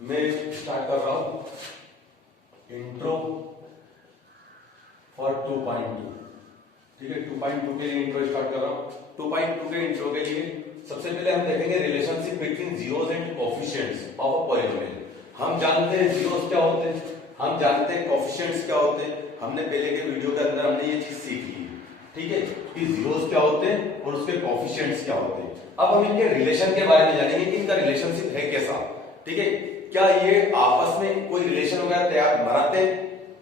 मैं स्टार्ट कर रहा हूं इंट्रो फॉर 2.2। ठीक है, 2.2 के लिए इंट्रो स्टार्ट कर रहा हूं। 2.2 के इंट्रो के लिए सबसे पहले हम देखेंगे relationship between zeros and coefficients of a polynomial. हम जानते हैं जीरोस क्या होते हैं, हम जानते हैं कोएफिशिएंट्स क्या होते हैं। हमने पहले के वीडियो के अंदर हमने ये चीज सीख ली, ठीक है, कि जीरोस क्या होते हैं और उसके कोएफिशिएंट्स क्या होते हैं। अब हम इनके रिलेशन के बारे में जानेंगे कि इनका रिलेशनशिप है कैसा। ठीक है, क्या ये आपस में कोई रिलेशन वगैरह तैयार बनाते हैं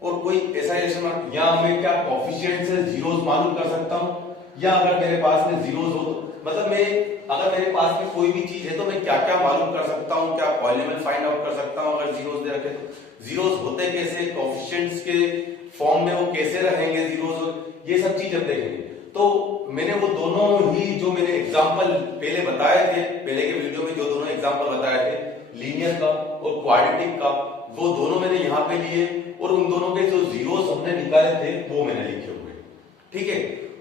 और कोई ऐसा रिलेशन, या मैं क्या कोएफिशिएंट्स से जीरोस मालूम कर सकता हूं, या अगर मेरे पास में जीरोस हो तो मतलब मैं अगर मेरे पास में कोई भी चीज है तो मैं क्या क्या मालूम कर सकता हूं, क्या पॉलिनोमियल फाइंड आउट कर सकता हूं अगर जीरोस दे रखे तो। जीरोस होते कैसे, कोएफिशिएंट्स के फॉर्म में वो कैसे रहेंगे जीरोस, ये सब चीज अब देखेंगे। तो मैंने वो दोनों ही जो मैंने एग्जांपल पहले बताए थे, पहले के वीडियो में जो दोनों एग्जांपल बताए थे लीनियर का और क्वाड्रेटिक का, वो दोनों मैंने यहां पे लिए और उन दोनों के जो जीरोस हमने निकाले थे वो मैंने लिखे हुए। ठीक है,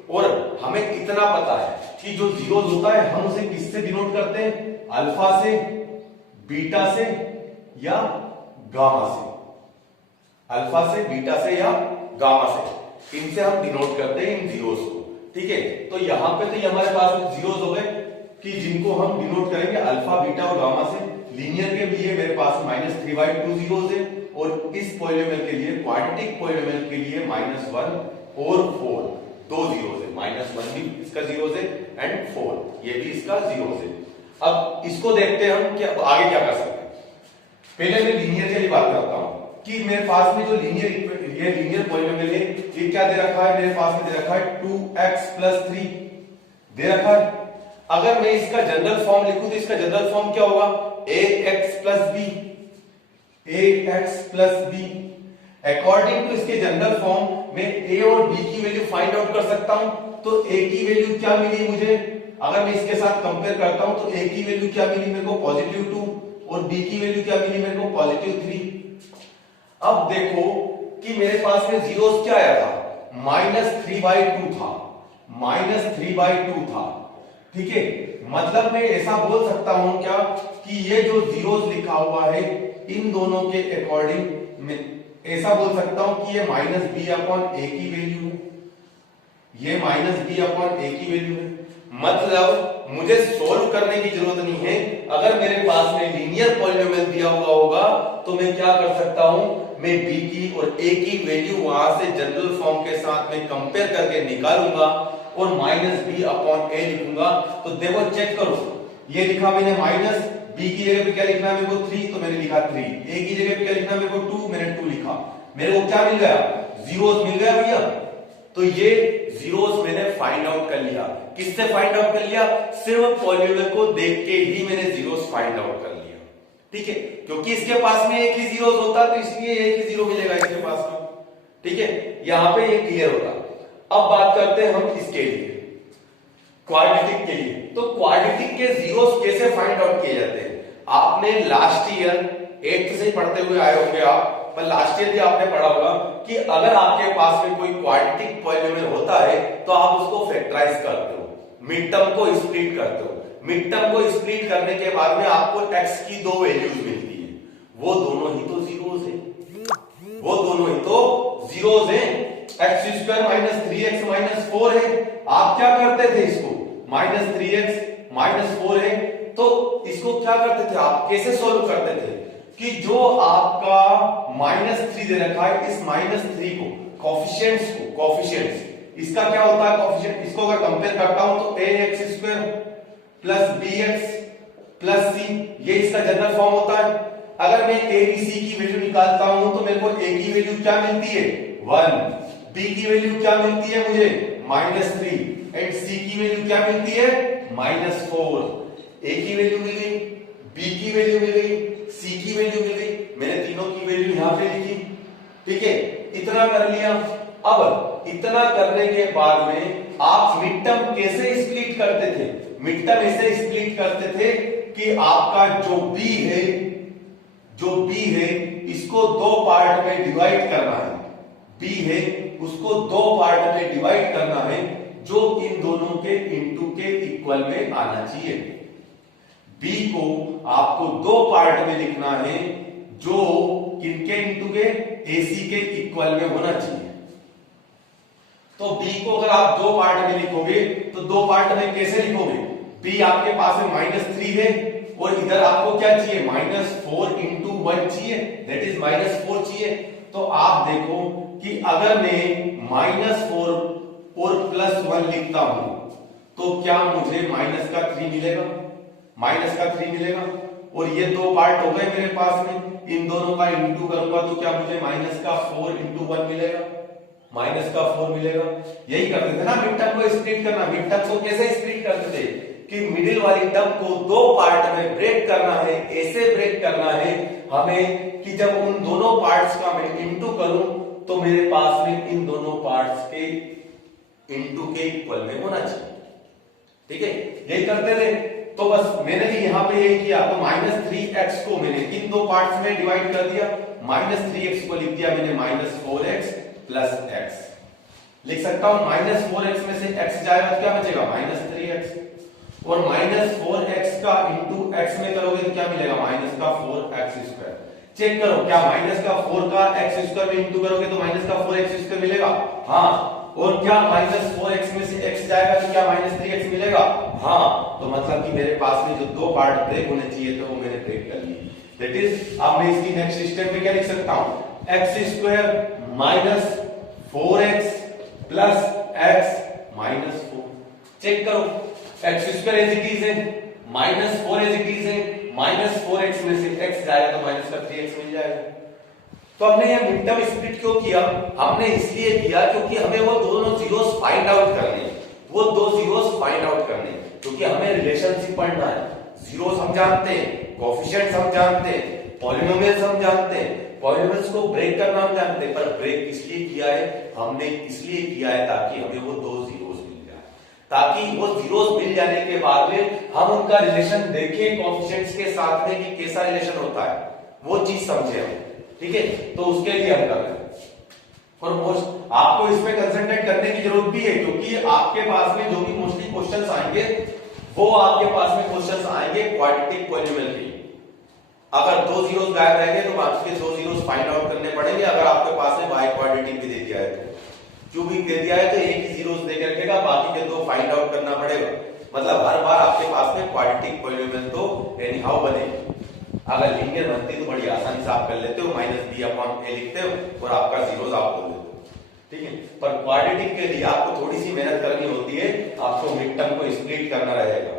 और हमें इतना पता है कि जो जीरोस होता है हम उसे किससे डिनोट करते हैं, अल्फा से, बीटा से या गामा से। अल्फा से, बीटा से या गामा से, इनसे हम डिनोट करते हैं इन जीरोस को। ठीक है, तो यहां पे तो ये हमारे पास में जीरोस हो गए कि जिनको हम डिनोट करेंगे अल्फा, बीटा और गामा से। लीनियर के लिए मेरे पास -3/2 जीरोस है और इस पॉलिनोमियल के लिए, क्वाड्रेटिक पॉलिनोमियल के लिए -1 और 4 दो जीरोस है। -1 भी इसका जीरोस है एंड 4 ये भी इसका जीरोस है। अब इसको देखते हैं हम क्या आगे क्या कर सकते हैं। पहले मैं लीनियर के लिए बात करता हूं कि मेरे पास में जो लीनियर पॉलिनोमियल है ये क्या दे रखा है, मेरे पास में दे रखा है 2x + 3 दे रखा है। अगर मैं इसका जनरल फॉर्म लिखूं तो इसका जनरल फॉर्म क्या होगा, ax + b, ax + b। According to इसके जनरल फॉर्म में a और b की वैल्यू फाइंड आउट कर सकता हूं। तो a की वैल्यू क्या मिली मुझे, अगर मैं इसके साथ कंपेयर करता हूं तो a की वैल्यू क्या मिली मेरे को, +2 और b की वैल्यू क्या मिली मेरे को, +3। अब देखो कि मेरे पास में जीरोस क्या आया था, -3/2 था, -3/2 था। ठीक है, मतलब मैं ऐसा बोल सकता हूं क्या कि ये जो जीरोस लिखा हुआ है इन दोनों के अकॉर्डिंग मैं ऐसा बोल सकता हूं कि ये -b/a की वैल्यू है, ये -b/a की वैल्यू है। मतलब मुझे सोल्व करने की जरूरत नहीं है। अगर मेरे पास में लीनियर पॉलिनोमियल दिया हुआ होगा तो मैं क्या कर सकता हूं, मैं b की और a की वैल्यू वहां से जनरल फॉर्म के साथ में कंपेयर करके निकालूंगा और -b/a लिखूंगा। तो देखो चेक करो, ये लिखा मैंने b की जगह पे क्या लिखना है मेरे को 3, तो मैंने लिखा 3, a की जगह पे क्या लिखना है मेरे को 2, मैंने 2 लिखा। मेरे को क्या मिल गया, जीरोस मिल गया भैया। तो ये जीरोस मैंने फाइंड आउट कर लिया। किससे फाइंड आउट कर लिया, सिर्फ पॉलिनोमियल को देख के ही मैंने जीरोस फाइंड आउट कर लिया। ठीक है, क्योंकि इसके पास में एक ही जीरोस होता तो इसलिए एक ही जीरो मिलेगा इसके पास में। ठीक है, यहां पे ये क्लियर होता। अब बात करते हैं हम इसके लिए, क्वाड्रेटिक के लिए। तो क्वाड्रेटिक के जीरोस कैसे फाइंड आउट किए जाते हैं, आपने लास्ट ईयर 8th से पढ़ते हुए आए होंगे आप, पर लास्ट ईयर भी आपने पढ़ा होगा कि अगर आपके पास में कोई क्वाड्रेटिक पॉलिनोमियल होता है तो आप उसको फैक्टराइज करते हो, मिड टर्म को स्प्लिट करते हो। मिड टर्म को स्प्लिट करने के बाद में आपको x की दो वैल्यूज मिलती है, वो दोनों ही तो जीरोस है, वो दोनों ही तो जीरोस हैं। x² - 3x - 4 है। आप क्या करते थे, इसको -3x - 4 है तो इसको क्या करते थे, आप कैसे सोल्व करते थे कि जो आपका -3 दे रखा है इस -3 को कोएफिशिएंट्स इसका क्या होता है कोएफिशिएंट, इसको अगर कंपेयर करता हूं तो ax² + bx + c, ये इसका जनरल फॉर्म होता है। अगर मैं a b c की वैल्यू निकालता हूं तो मेरे को a की वैल्यू क्या मिलती है, 1, b की वैल्यू क्या मिलती है मुझे, -3 एंड c की वैल्यू क्या मिलती है, -4। a की वैल्यू मिल गई, b की वैल्यू मिल गई, c की वैल्यू मिल गई, मैंने तीनों की वैल्यू यहां पे लिखी। ठीक है, इतना कर लिया। अब इतना करने के बाद में आप मिड टर्म कैसे स्प्लिट करते थे, मिड टर्म ऐसे स्प्लिट करते थे कि आपका जो b है इसको दो पार्ट में डिवाइड करना है, b है उसको दो पार्ट में डिवाइड करना है जो इन दोनों के इंटू के इक्वल में आना चाहिए। b को आपको दो पार्ट में लिखना है, जो किनके इंटू के AC के इक्वल में होना चाहिए। तो B को अगर आप दो पार्ट में लिखोगे तो दो पार्ट में कैसे लिखोगे? B आपके पास में -3 है और इधर आपको क्या चाहिए? -4 इंटू 1 चाहिए, दैट इज -4 चाहिए। तो आप देखो कि अगर मैं -4 और +1 लिखता हूं तो क्या मुझे -3 मिलेगा? -3 मिलेगा। और ये दो पार्ट हो गए मेरे पास में, इन दोनों का इंटू करूंगा तो क्या मुझे -4 इंटू 1 मिलेगा? -4 मिलेगा। यही करते थे ना मिड टर्म को स्प्लिट करना। मिड टर्म को कैसे स्प्लिट करते थे कि मिडिल वाली टर्म को दो पार्ट में ब्रेक करना है, ऐसे ब्रेक करना है हमें कि जब उन दोनों पार्ट्स का मैं इंटू करूं तो मेरे पास में इन दोनों पार्ट्स के इंटू के इक्वल में होना चाहिए। ठीक है, यही करते थे। तो बस मैंने भी यहां पे यही किया। तो -3x को मैंने इन दो पार्ट्स में डिवाइड कर दिया। -3x को लिख दिया मैंने -4x प्लस x। लिख सकता हूं -4x में से x जाएगा तो क्या बचेगा? -3x। और -4x का इंटू x में करोगे तो क्या मिलेगा? -4x²। चेक करो, क्या -4 का x² में इंटू करोगे तो -4x² मिलेगा? हाँ। और क्या -4x में से x जाएगा तो क्या -3x मिलेगा? हाँ। तो मतलब कि मेरे पास में जो दो पार्ट ब्रेक होने चाहिए थे वो मैंने ब्रेक कर लिए। दैट इज, अब मैं इसकी नेक्स्ट स्टेप में क्या लिख सकता हूं? x² -4x plus x -4। Check करो, x² एज इट इज है, -4 एज इट इज है, -4x में से x जाएगा तो -3x मिल जाएगा। तो हमने ये मिड टर्म स्प्लिट क्यों किया? हमने इसलिए किया क्योंकि हमें वो दोनों जीरोस फाइंड आउट करने हैं, वो दो जीरोस फाइंड आउट करने हैं, क्योंकि हमें रिलेशनशिप पढ़ना है। जीरोस हम जानते हैं, कोएफिशिएंट्स हम जानते हैं, पॉलिनोमियल्स हम जानते हैं, पॉलिनोमियल्स को ब्रेक करना हम जानते हैं। पर ब्रेक इसलिए किया है, हमने इसलिए किया है ताकि हमें वो दो जीरोस मिल जाए, ताकि वो जीरोस मिल जाने के बाद में हम उनका रिलेशन देखें कोएफिशिएंट्स के साथ में कि कैसा रिलेशन होता है, वो चीज समझे हम। ठीक है, तो उसके लिए हम कर रहे हैं। और मोस्ट आपको इस पे कंसंट्रेट करने की जरूरत भी है, क्योंकि आपके पास में जो भी मोस्टली क्वेश्चंस आएंगे वो आपके पास में क्वेश्चंस आएंगे क्वाड्रेटिक पॉलिनोमियल के। अगर दो जीरोस गायब रहेंगे तो बाकी के दो जीरोस फाइंड आउट करने पड़ेंगे। अगर आपके पास में बाई क्वाड्रेटिक भी दे दिया है तो, क्यूबिक दे दिया है तो एक ही जीरोस देकर रखेगा, बाकी के दो फाइंड आउट करना पड़ेगा। मतलब हर बार आपके पास में क्वाड्रेटिक पॉलिनोमियल तो एनीहाउ बनेगी। अगर लीनियर बनती तो बड़ी आसानी से आप कर लेते हो, -b/a लिखते हो और आपका जीरोस आप बोल देते हो। ठीक है, पर क्वाड्रेटिक के लिए आपको थोड़ी सी मेहनत करनी होती है, आपको मिड टर्म को स्प्लिट करना रहेगा।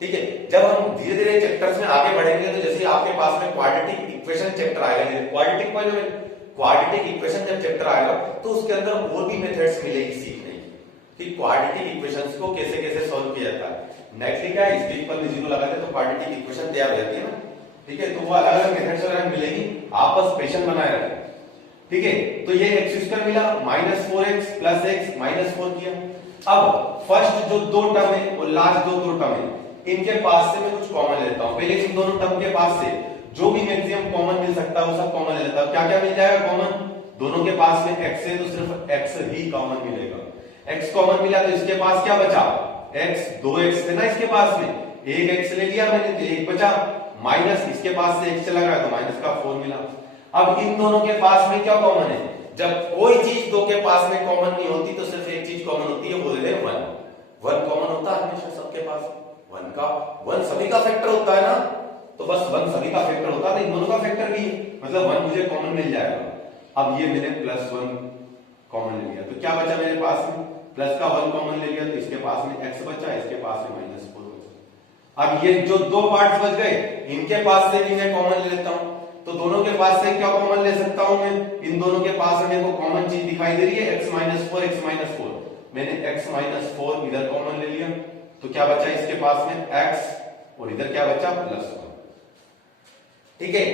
ठीक है, जब हम धीरे धीरे चैप्टर्स में आगे बढ़ेंगे तो जैसे आपके पास में क्वाड्रेटिक इक्वेशन चैप्टर आएगा, क्वाड्रेटिक पॉलिनोमियल, क्वाड्रेटिक इक्वेशन जब चैप्टर आएगा तो उसके अंदर और भी मेथड्स मिलेगी सीखने की कि क्वाड्रेटिक इक्वेशंस को कैसे कैसे सॉल्व किया जाता है। नेक्स्ट क्या है, इसके इक्वल में जीरो लगाते तो क्वाड्रेटिक इक्वेशन तैयार हो जाती है ना। ठीक है, तो वो अलग अलग मेथड्स वगैरह मिलेगी, आप बस पेशेंस बनाए रखें। ठीक है, तो ये x² मिला, -4x प्लस x -4 किया। अब फर्स्ट जो दो टर्म है और लास्ट दो टर्म है, इनके पास से मैं कुछ कॉमन लेता हूं। पहले इन दोनों टर्म के पास से जो भी मैक्सिमम कॉमन मिल सकता है वो सब कॉमन ले लेता हूं। क्या क्या मिल जाएगा कॉमन? दोनों के पास में x है तो सिर्फ x ही कॉमन मिलेगा। x कॉमन मिला तो इसके पास क्या बचा? x, 2x थे ना इसके पास में, एक x ले लिया मैंने तो एक बचा, माइनस इसके पास से x चला गया तो -4 मिला। अब इन दोनों के पास में क्या कॉमन है? जब कोई चीज दो के पास में कॉमन नहीं होती तो सिर्फ एक चीज कॉमन होती है, वो ले 1 कॉमन होता है हमेशा सबके पास। 1 सभी का फैक्टर होता है ना, तो बस 1 सभी का फैक्टर होता है, इन दोनों का फैक्टर भी, मतलब 1 मुझे कॉमन मिल जाएगा। अब ये मैंने +1 कॉमन ले लिया तो क्या बचा मेरे पास में? प्लस का 1 कॉमन ले लिया तो इसके पास में x बचा, इसके पास में -4 बचा। अब ये जो दो पार्ट्स बच गए इनके पास से भी मैं कॉमन ले लेता हूं, तो दोनों के पास से क्या कॉमन ले सकता हूं मैं? इन दोनों के पास में मेरे को कॉमन चीज दिखाई दे रही है x -4 मैंने x -4 इधर कॉमन ले लिया तो क्या बचा इसके पास में? x और इधर क्या बचा? +1। ठीक है,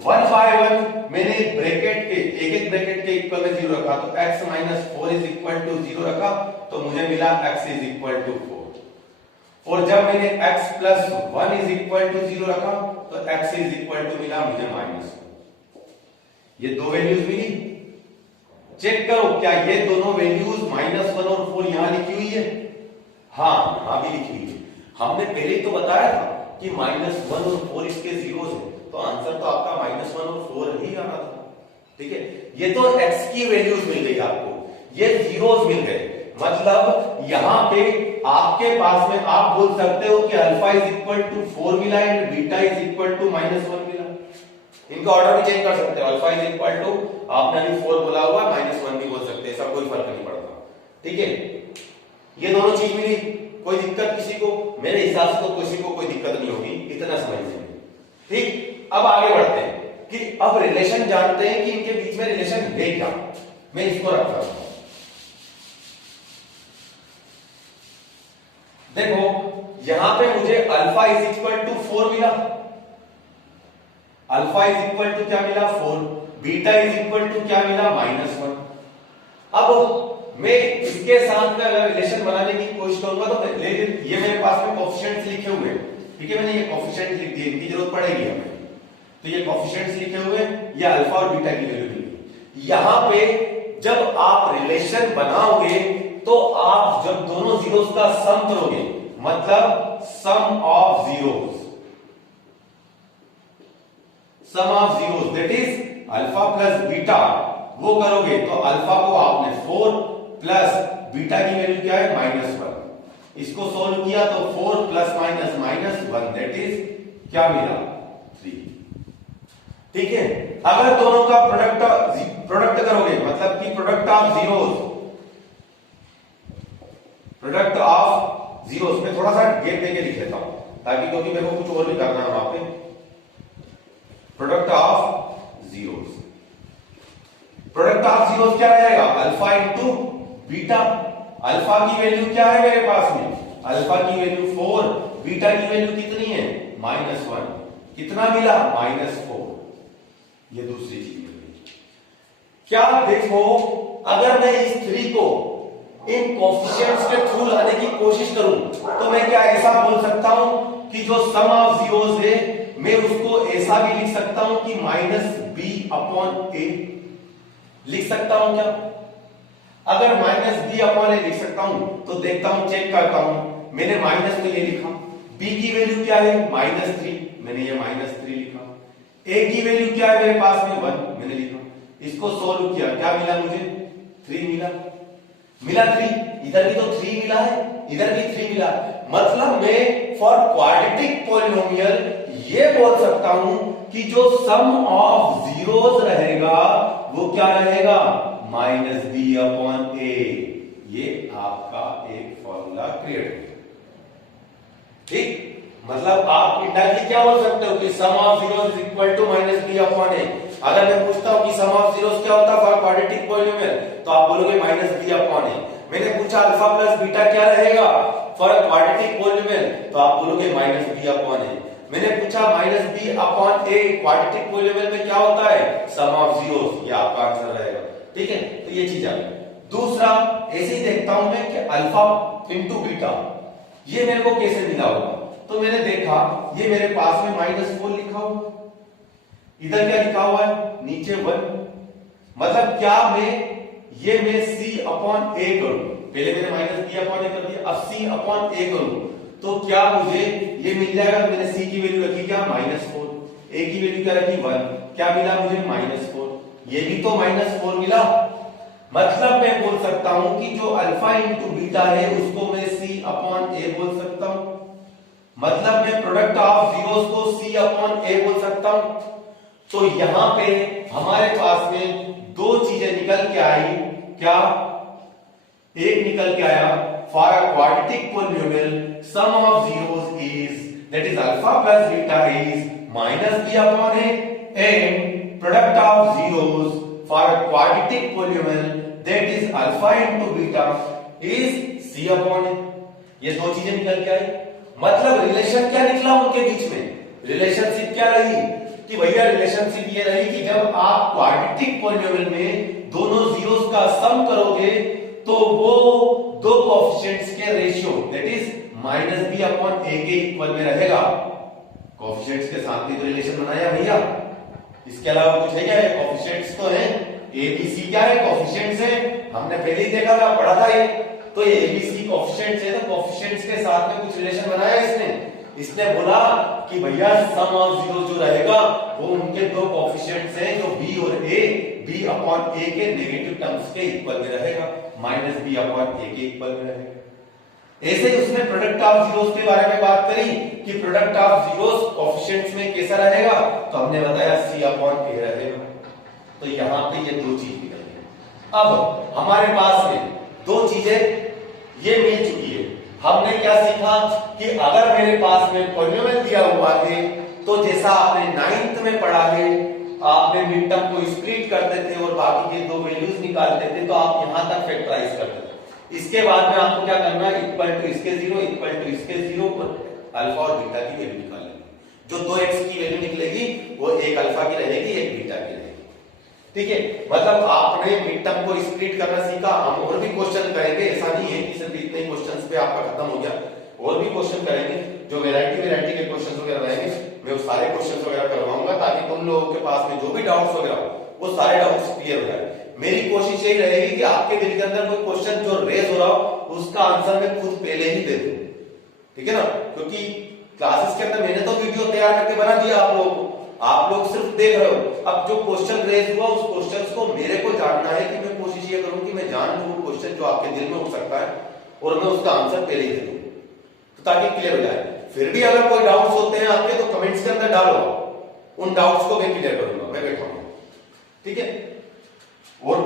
1 बाय 1 मैंने ब्रैकेट के एक ब्रैकेट के इक्वल में 0 रखा, तो x -4 = 0 रखा तो मुझे मिला x = 4। और जब मैंने x + 1 = 0 रखा तो x मिला मुझे -1। ये दो वैल्यूज मिली। चेक करो क्या ये दोनों वैल्यूज -1 और 4 यहां लिखी हुई है? हाँ, यहां भी लिखी हुई है। हमने पहले ही तो बताया था कि -1 और 4 इसके जीरोस है, तो आंसर तो आपका -1 और 4 ठीक है, ये तो x की वैल्यूज मिल गई आपको, ये जीरोस मिल गए, मतलब यहां पे आपके पास में आप बोल सकते हो कि अल्फा इज इक्वल टू 4 मिला and beta is equal to -1 मिला। इनका ऑर्डर भी चेंज कर सकते हो, अल्फा इज इक्वल टू आपने भी 4 बोला हुआ, -1 भी बोल सकते हैं, ऐसा कोई फर्क नहीं पड़ता। ठीक है, ये दोनों चीज मिली, कोई दिक्कत किसी को? मेरे हिसाब से तो किसी को कोई दिक्कत नहीं होगी, इतना समझने में। ठीक, अब आगे बढ़ते हैं कि अब रिलेशन जानते हैं कि इनके बीच में रिलेशन है क्या। मैं इसको रख रहा हूं, देखो यहां पे मुझे अल्फा इज इक्वल टू 4 मिला, अल्फा इज इक्वल टू क्या मिला 4, बीटा इज इक्वल टू क्या मिला -1। अब मैं इसके साथ में अगर रिलेशन बनाने की कोशिश करूंगा तो लेकिन ये मेरे पास में कोएफिशिएंट्स लिखे हुए हैं, ठीक है, मैंने ये कोएफिशिएंट लिख दिए, इनकी जरूरत पड़ेगी हमें, तो ये कोएफिशिएंट्स लिखे हुए, ये अल्फा और बीटा की वैल्यू मिली। यहां पे जब आप रिलेशन बनाओगे तो आप जब दोनों जीरोस का सम करोगे, मतलब sum of zeros, that is alpha plus beta, वो करोगे तो अल्फा को आपने 4 प्लस बीटा की वैल्यू क्या है -1, इसको सोल्व किया तो 4 प्लस -1 दैट इज क्या मिला 3। ठीक है, अगर दोनों का प्रोडक्ट करोगे, मतलब कि प्रोडक्ट ऑफ जीरोस में थोड़ा सा गैप देके लिख लेता हूं, ताकि क्योंकि मेरे को कुछ और भी करना है वहां पे। प्रोडक्ट ऑफ जीरोस क्या रहेगा, अल्फा इंटू बीटा। अल्फा की वैल्यू क्या है मेरे पास में, अल्फा की वैल्यू 4, बीटा की वैल्यू कितनी है -1, कितना मिला -4, ये दूसरी चीज मिली। क्या देखो, अगर मैं इस 3 को इन कोएफिशिएंट्स के थ्रू लाने की कोशिश करूं तो मैं क्या ऐसा बोल सकता हूं कि जो सम ऑफ जीरोस है मैं उसको ऐसा भी लिख सकता हूं कि -b/a लिख सकता हूं क्या? अगर -b/a लिख सकता हूं तो देखता हूं, चेक करता हूं, मैंने माइनस में ये लिखा, b की वैल्यू क्या है -3, मैंने ये -3 लिखा, a की वैल्यू क्या है मेरे पास में 1, मैंने लिखा, इसको सोल्व किया, क्या मिला मुझे 3 मिला 3, इधर भी तो 3 मिला है, इधर भी 3 मिला, मतलब मैं फॉर क्वाड्रेटिक पॉलिनोमियल ये बोल सकता हूं कि जो सम ऑफ जीरोस रहेगा वो क्या रहेगा -b/a। ये आपका एक फॉर्मूला क्रिएट हो, ठीक, मतलब आप इंडायरेक्टली क्या बोल सकते हो कि sum of zeros is equal to -b/a। अगर मैं पूछता हूं कि सम ऑफ जीरोस क्या होता है फॉर क्वाड्रेटिक पॉलिनोमियल, तो आप बोलोगे -b/a। मैंने पूछा अल्फा प्लस बीटा क्या रहेगा फॉर क्वाड्रेटिक पॉलिनोमियल, तो आप बोलोगे -b/a। मैंने पूछा -b/a क्वाड्रेटिक पॉलिनोमियल में क्या होता है, सम ऑफ जीरोस, ये आपका आंसर रहेगा। ठीक है, तो ये चीज आ गई। दूसरा, ऐसे ही देखता हूं मैं कि अल्फा इंटू बीटा ये मेरे को कैसे मिला होगा, तो मैंने देखा ये मेरे पास में -4 लिखा हुआ, इधर क्या लिखा हुआ है नीचे 1, मतलब क्या मैं c/a करूं, पहले मैंने -b/a कर दिया, अब c/a करूं तो क्या मुझे ये मिल जाएगा। तो मैंने c की वैल्यू रखी क्या -4, a की वैल्यू क्या रखी 1, क्या मिला मुझे -4, ये भी तो -4 मिला, मतलब मैं बोल सकता हूं कि जो अल्फा इंटू बीटा है उसको मैं c/a बोल सकता हूं, मतलब मैं प्रोडक्ट ऑफ जीरोस को c/a बोल सकता हूं। तो यहां पे हमारे पास में दो चीजें निकल के आई, क्या, एक निकल के आया for a quadratic polynomial sum of zeros is that is alpha plus beta is -b/a and product of zeros for a quadratic polynomial that is alpha into beta is c/a। ये दो चीजें निकल के आई, मतलब रिलेशन क्या निकला उनके बीच में, रिलेशनशिप क्या रही कि भैया रिलेशनशिप ये रही कि जब आप क्वाड्रेटिक पॉलिनोमियल में दोनों जीरोस का सम करोगे तो वो दो कोएफिशिएंट्स के रेशियो दैट इज -b/a के इक्वल में रहेगा। कोएफिशिएंट्स के साथ भी तो रिलेशन बनाया भैया, इसके अलावा कुछ है क्या? कोएफिशिएंट्स तो है, a b c क्या है, कोएफिशिएंट्स है, हमने पहले ही देखा था, पढ़ा था ये, तो ये a b c कोएफिशिएंट्स है, तो कोएफिशिएंट्स के साथ में कुछ रिलेशन बनाया इसने, इसने बोला कि भैया सम ऑफ जीरो जो रहेगा वो उनके दो कोएफिशिएंट्स हैं जो b और a, b अपॉन a के नेगेटिव टर्म्स के इक्वल में रहेगा, माइनस b अपॉन a के इक्वल में रहेगा। ऐसे ही उसने प्रोडक्ट ऑफ जीरोस के बारे में बात करी कि प्रोडक्ट ऑफ जीरोस कोएफिशिएंट्स में कैसा रहेगा, तो हमने बताया c अपॉन a रहेगा। तो यहां पे ये दो चीज निकली। अब हमारे पास में दो चीजें ये मिल चुकी है। हमने क्या सीखा कि अगर मेरे पास में पॉलिनोमियल दिया हुआ है तो जैसा आपने 9th में पढ़ा है, आपने मिड टर्म को स्प्लिट करते थे और बाकी के दो वैल्यूज निकालते थे, तो आप यहां तक फैक्टराइज करते थे। इसके बाद में आपको क्या करना है, इक्वल टू इसके जीरो, इक्वल टू इसके जीरो पर अल्फा और बीटा की वैल्यू निकालेंगे। जो दो एक्स की वैल्यू निकलेगी वो एक अल्फा की रहेगी, एक बीटा की रहेगी। ठीक है, मतलब आपने मिड टर्म को स्प्लिट करना सीखा। हम और भी क्वेश्चन करेंगे, ऐसा नहीं है कि सिर्फ इतने क्वेश्चंस पे आपका खत्म हो गया, और भी क्वेश्चन करेंगे जो वैरायटी के क्वेश्चंस वगैरह रहेंगे। मैं वो सारे क्वेश्चंस वगैरह करवाऊंगा ताकि तुम लोगों के पास में जो भी डाउट्स वगैरह वो सारे डाउट्स क्लियर हो जाए। मेरी कोशिश यही रहेगी कि आपके दिल के अंदर कोई क्वेश्चन जो रेज हो रहा हो उसका आंसर मैं खुद पहले ही दे दूं, ठीक है ना, क्योंकि क्लासेस के अंदर मैंने तो वीडियो तैयार करके बना दिया आप लोगों को, आप लोग सिर्फ देख रहे हो। अब जो क्वेश्चन रेज हुआ उस क्वेश्चन को मेरे को जानना है कि मैं कोशिश ये करूं कि मैं जान लूं वो क्वेश्चन जो आपके दिल में उठ सकता है और मैं उसका आंसर पहले ही दे दूं, तो ताकि क्लियर हो जाए। फिर भी अगर कोई डाउट्स होते हैं आपके तो कमेंट्स के अंदर डालो, उन डाउट्स को मैं क्लियर करूंगा, मैं बैठा हूं, ठीक है। और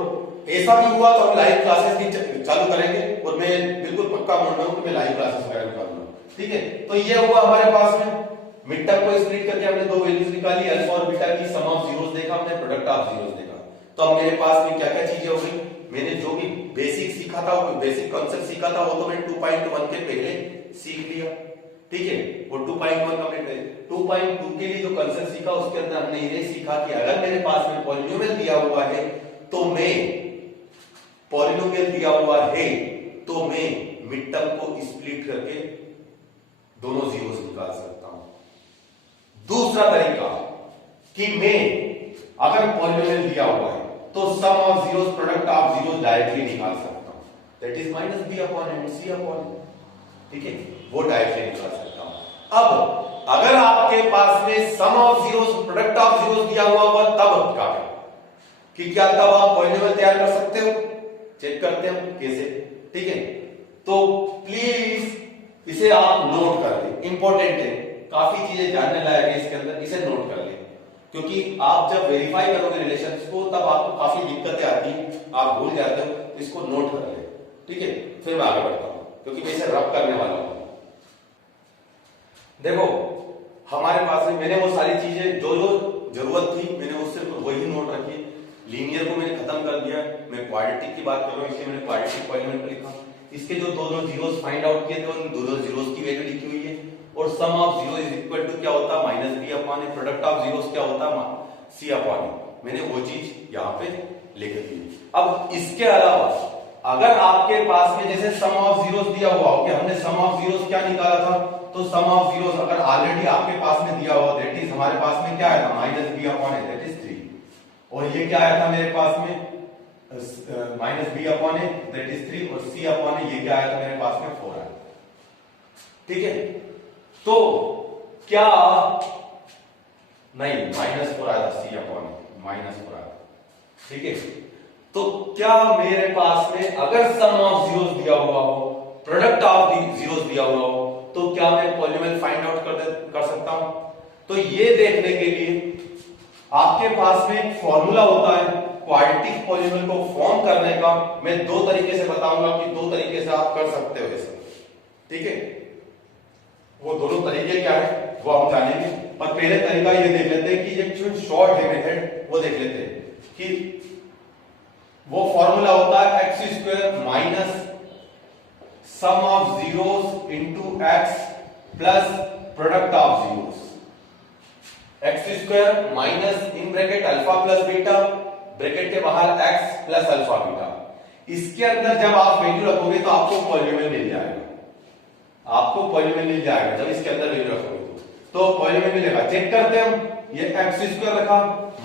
ऐसा भी हुआ तो हम लाइव क्लासेस भी चालू करेंगे और मैं बिल्कुल पक्का बोल रहा हूं कि मैं लाइव क्लासेस वगैरह निकालूंगा, ठीक है। तो ये हुआ हमारे पास में मिड टर्म को स्प्लिट करके हमने दो वैल्यूज निकाली, अल्फा और बीटा की सम ऑफ जीरोस देखा हमने, प्रोडक्ट ऑफ जीरोस देखा। तो अब मेरे पास में क्या क्या चीजें हो गई, मैंने जो भी बेसिक सीखा था, वो बेसिक कांसेप्ट सीखा था, वो तो मैंने 2.1 के पहले सीख लिया, ठीक है। वो 2.1 कंप्लीट है। 2.2 के लिए जो कांसेप्ट सीखा उसके अंदर हमने ये सीखा कि अगर मेरे पास में पॉलिनोमियल दिया हुआ है तो मैं पॉलिनोमियल दिया हुआ है तो मैं मिड टर्म को स्प्लिट करके दोनों जीरोस निकाल सकता हूं। दूसरा तरीका कि मैं अगर पॉलिनोमियल दिया हुआ है तो sum of zeros product of zeros directly निकाल सकता हूं, that is minus B upon and c upon, ठीक है, वो डायरेक्टली निकाल सकता हूं। अब अगर आपके पास में sum of zeros product of zeros दिया हुआ होगा तब क्या है कि क्या तब आप पॉलिनोमियल तैयार कर सकते हो, चेक करते हैं कैसे, ठीक है। तो प्लीज इसे आप नोट कर लें, इंपॉर्टेंट है, काफी चीजें जानने लायक है इसके अंदर, इसे नोट कर लें, क्योंकि आप जब वेरीफाई करोगे रिलेशंस को तब आपको काफी दिक्कतें आती हैं, आप भूल जाते हो, तो इसको नोट कर लें, ठीक है। फिर मैं आगे बढ़ता हूं क्योंकि मैं इसे रब करने वाला हूं। देखो हमारे पास में मैंने वो सारी चीजें जो जो जरूरत थी मैंने उससे वही नोट रखी। लीनियर को मैंने खत्म कर दिया, मैं क्वाड्रेटिक की बात कर रहा हूं इसलिए मैंने क्वाड्रेटिक पॉलिनोमियल लिखा। इसके जो दोनों जीरोस फाइंड आउट किए थे उन दोनों जीरोस की वैल्यू लिखी हुई है, और sum of zero is equal to क्या होता है minus B upon a, product of zeros क्या होता है सी अपॉन ए, मैंने वो चीज यहाँ पे लिख दी। अब इसके अलावा अगर आपके पास में जैसे सम ऑफ जीरोस दिया हुआ हो कि हमने सम ऑफ जीरोस क्या निकाला था, तो सम ऑफ जीरोस अगर ऑलरेडी आपके पास में दिया हुआ दैट इज हमारे पास में क्या आया था minus B upon A that is 3, और ये क्या आया था मेरे पास में minus B upon A that is 3, और सी अपॉन ए ये क्या आया था मेरे पास में 4 आया, ठीक है। तो क्या नहीं -4 आया था, सी अपॉन -4 आया, ठीक है। तो क्या मेरे पास में अगर सम ऑफ जीरोस दिया हुआ हो, प्रोडक्ट ऑफ जीरोस दिया हुआ हो, तो क्या मैं पॉलिनोमियल फाइंड आउट कर सकता हूं? तो ये देखने के लिए आपके पास में एक फॉर्मूला होता है क्वाड्रेटिक पॉलिनोमियल को फॉर्म करने का। मैं दो तरीके से बताऊंगा कि दो तरीके से आप कर सकते हो ऐसा, ठीक है। वो दोनों तरीके क्या है वो हम जानेंगे, पर पहले तरीका ये देख लेते हैं कि एक शॉर्ट है मेथड, वो देख लेते हैं कि वो फॉर्मूला होता है x square minus sum of zeros into x plus product of zeros. X square minus in bracket alpha plus beta, bracket के बाहर एक्स प्लस अल्फा बीटा। इसके अंदर जब आप वैल्यू रखोगे तो आपको पॉलिनोमियल मिल जाएगा, आपको पॉलिनोमियल मिल जाएगा जब इसके अंदर वैल्यू रखोगे तो पॉलिनोमियल मिलेगा। चेक करते हैं हम, ये एक्स स्क्वायर रखा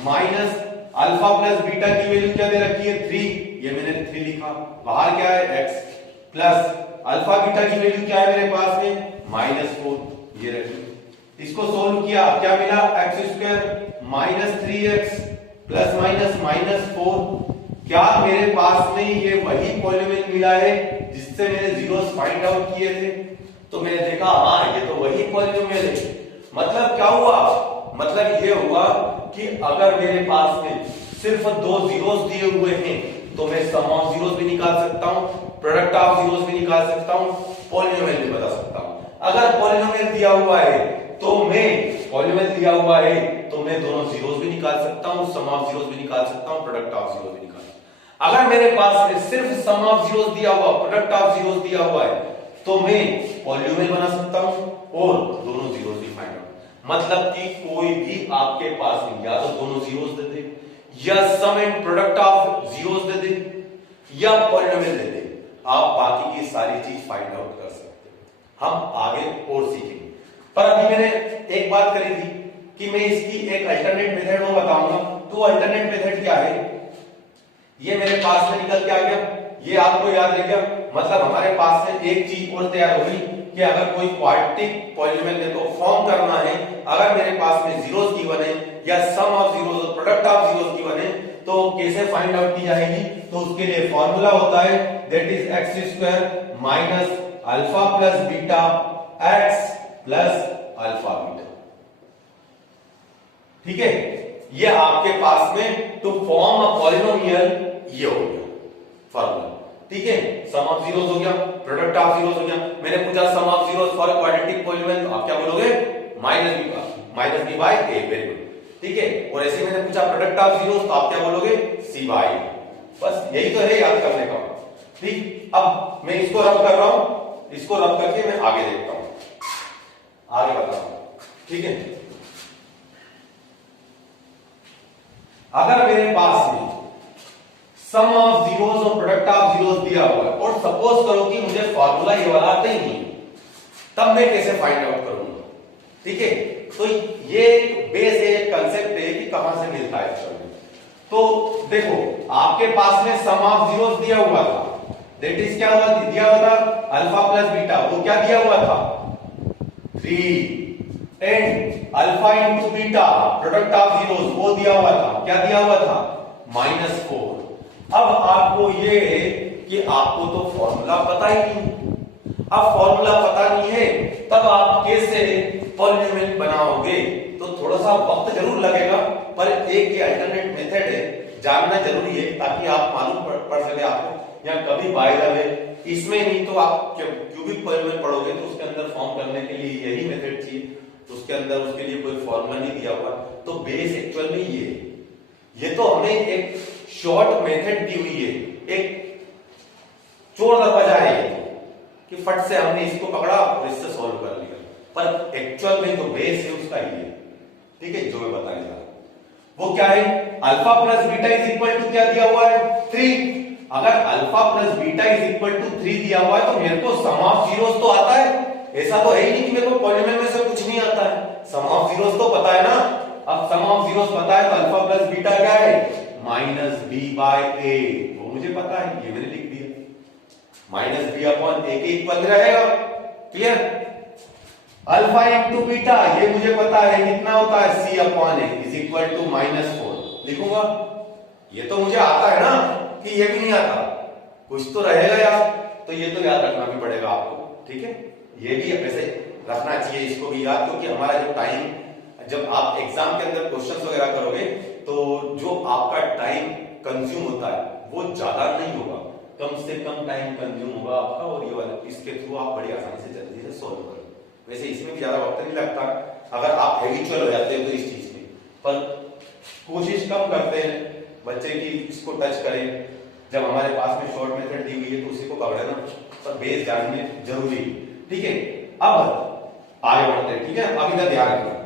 माइनस अल्फा प्लस बीटा की वैल्यू क्या दे रखी है 3, ये मैंने 3 लिखा, बाहर क्या है x, प्लस अल्फा बीटा की वैल्यू क्या है मेरे पास में -4, ये रखिए, इसको सोल्व किया, क्या मिला, x square minus 3x plus minus minus 4। क्या मेरे पास में ये वही पॉलिनोमियल मिला है जिससे मैंने जीरोस फाइंड आउट किए थे? तो मैंने देखा हाँ ये तो वही पॉलिनोमियल है। मतलब क्या हुआ, मतलब ये हुआ कि अगर मेरे पास में सिर्फ दो जीरोस दिए हुए हैं तो मैं सम ऑफ जीरोस भी निकाल सकता हूं, प्रोडक्ट ऑफ जीरोस भी निकाल सकता हूं, पॉलिनोमियल भी बता सकता हूं। अगर पॉलिनोमियल दिया हुआ है तो मैं पॉलिनोमियल दिया हुआ है तो मैं दोनों जीरोस भी निकाल सकता हूं, सम ऑफ जीरोस भी निकाल सकता हूं, प्रोडक्ट ऑफ जीरोस भी निकाल सकता हूं। अगर मेरे पास में सिर्फ सम ऑफ जीरोस दिया हुआ, प्रोडक्ट ऑफ जीरोस दिया हुआ है तो मैं पॉलिनोमियल बना सकता हूं और दोनों जीरोस भी फाइंड आउट। मतलब कि कोई भी आपके पास या तो दोनों जीरोस दे दे, या सम एंड प्रोडक्ट ऑफ जीरोस दे दे, या पॉलिनोमियल दे दे, आप बाकी की सारी चीज फाइंड आउट कर सकते हैं। हम आगे और सीखेंगे, पर अभी मैंने एक बात करी थी कि मैं इसकी एक अल्टरनेट मेथड वो बताऊंगा। तो अल्टरनेट मेथड क्या है, ये मेरे पास में निकल के आ गया, ये आपको याद रह गया। मतलब हमारे पास में एक चीज और तैयार हो गई कि अगर कोई क्वाड्रेटिक पॉलिनोमियल मेरे को फॉर्म करना है, अगर मेरे पास में जीरोस गिवन है या सम ऑफ जीरोस और प्रोडक्ट ऑफ जीरोस गिवन है तो कैसे फाइंड आउट की जाएगी? तो उसके लिए फॉर्मूला होता है that is x square minus alpha plus beta x plus alpha beta. ठीक है, ये आपके पास में टू फॉर्म अ पॉलिनोमियल ये हो गया फॉर्मूला। ठीक है, सम ऑफ जीरोस हो गया, प्रोडक्ट ऑफ जीरोस हो गया। मैंने पूछा sum of zeros for quadratic polynomial, तो आप क्या बोलोगे? Minus b by a. Very good. ठीक है, और ऐसे मैंने पूछा प्रोडक्ट ऑफ जीरोस, तो आप क्या बोलोगे? सी बाय। बस यही तो है याद करने का। ठीक, अब मैं इसको रब कर रहा हूं, इसको रब करके मैं आगे देखता हूं, आगे बताता हूं। ठीक है, अगर मेरे पास में सम ऑफ जीरोस और प्रोडक्ट ऑफ जीरोस दिया हुआ है और सपोज करो कि मुझे फार्मूला ये वाला आता ही नहीं, तब मैं कैसे फाइंड आउट करूंगा? ठीक है, तो ये बेस है, एक कंसेप्ट है कि कहां से मिलता है एक्चुअली। तो देखो आपके पास में सम ऑफ जीरोस दिया हुआ था, दैट इज क्या हुआ, दिया हुआ था अल्फा प्लस बीटा, वो क्या दिया हुआ था? 3 and alpha into beta product of zeros वो दिया हुआ था, क्या दिया हुआ था? -4। अब आपको ये है कि आपको तो फॉर्मूला पता ही नहीं। अब फॉर्मूला पता नहीं है तब आप कैसे पॉलिनोमियल बनाओगे? तो थोड़ा सा वक्त जरूर लगेगा, पर एक ये अल्टरनेट मेथड है, जानना जरूरी है ताकि आप मालूम पड़ सके आपको। या कभी बाय द वे इसमें नहीं तो आप क्यूबिक पॉलिनोमियल पढ़ोगे तो उसके अंदर फॉर्म करने के लिए यही मेथड चाहिए, तो उसके अंदर उसके लिए कोई फॉर्मूला नहीं दिया हुआ। तो बेस एक्चुअल में ये तो हमें एक शॉर्ट मेथड दी हुई है, एक चोर दरवाजा है कि फट से हमने इसको पकड़ा और इससे सॉल्व कर लिया, पर एक्चुअल में जो बेस है उसका ये। ठीक है, जो मैं बताने जा रहा हूं वो क्या है? Alpha plus beta is equal to क्या दिया हुआ है? 3। अगर alpha plus beta is equal to 3 दिया हुआ है तो मेरे को सम ऑफ जीरोस तो आता है। ऐसा तो है ही नहीं कि मेरे को पॉलिनोमियल में से कुछ नहीं आता है। सम ऑफ जीरोस तो पता है ना। अब सम ऑफ जीरोस पता है तो अल्फा प्लस बीटा क्या है? -b बाय a, वो मुझे पता है, ये मैंने लिख दिया। -b अपॉन a के इक्वल रहेगा। क्लियर? अल्फा इंटू बीटा ये मुझे पता है कितना होता है? c upon a is equal to -4 लिखूंगा। ये तो मुझे आता है ना कि ये भी नहीं आता, कुछ तो रहेगा यार, तो ये तो याद रखना भी पड़ेगा आपको। ठीक है, ये भी वैसे रखना चाहिए इसको भी याद, क्योंकि हमारा जो टाइम, जब आप एग्जाम के अंदर क्वेश्चंस वगैरह करोगे तो जो आपका टाइम कंज्यूम होता है वो ज्यादा नहीं होगा, कम से कम टाइम कंज्यूम होगा आपका, और ये वाला इसके थ्रू आप बड़ी आसानी से जल्दी से सॉल्व करोगे। वैसे इसमें भी ज्यादा वक्त नहीं लगता अगर आप हैबिचुअल हो जाते हो तो इस चीज में, पर कोशिश कम करते हैं बच्चे की इसको टच करें। जब हमारे पास में शॉर्ट मेथड दी हुई है तो उसी को पकड़े ना, पर बेस जानने जरूरी है। ठीक है, अब आगे बढ़ते हैं। ठीक है, अभी का ध्यान रखना,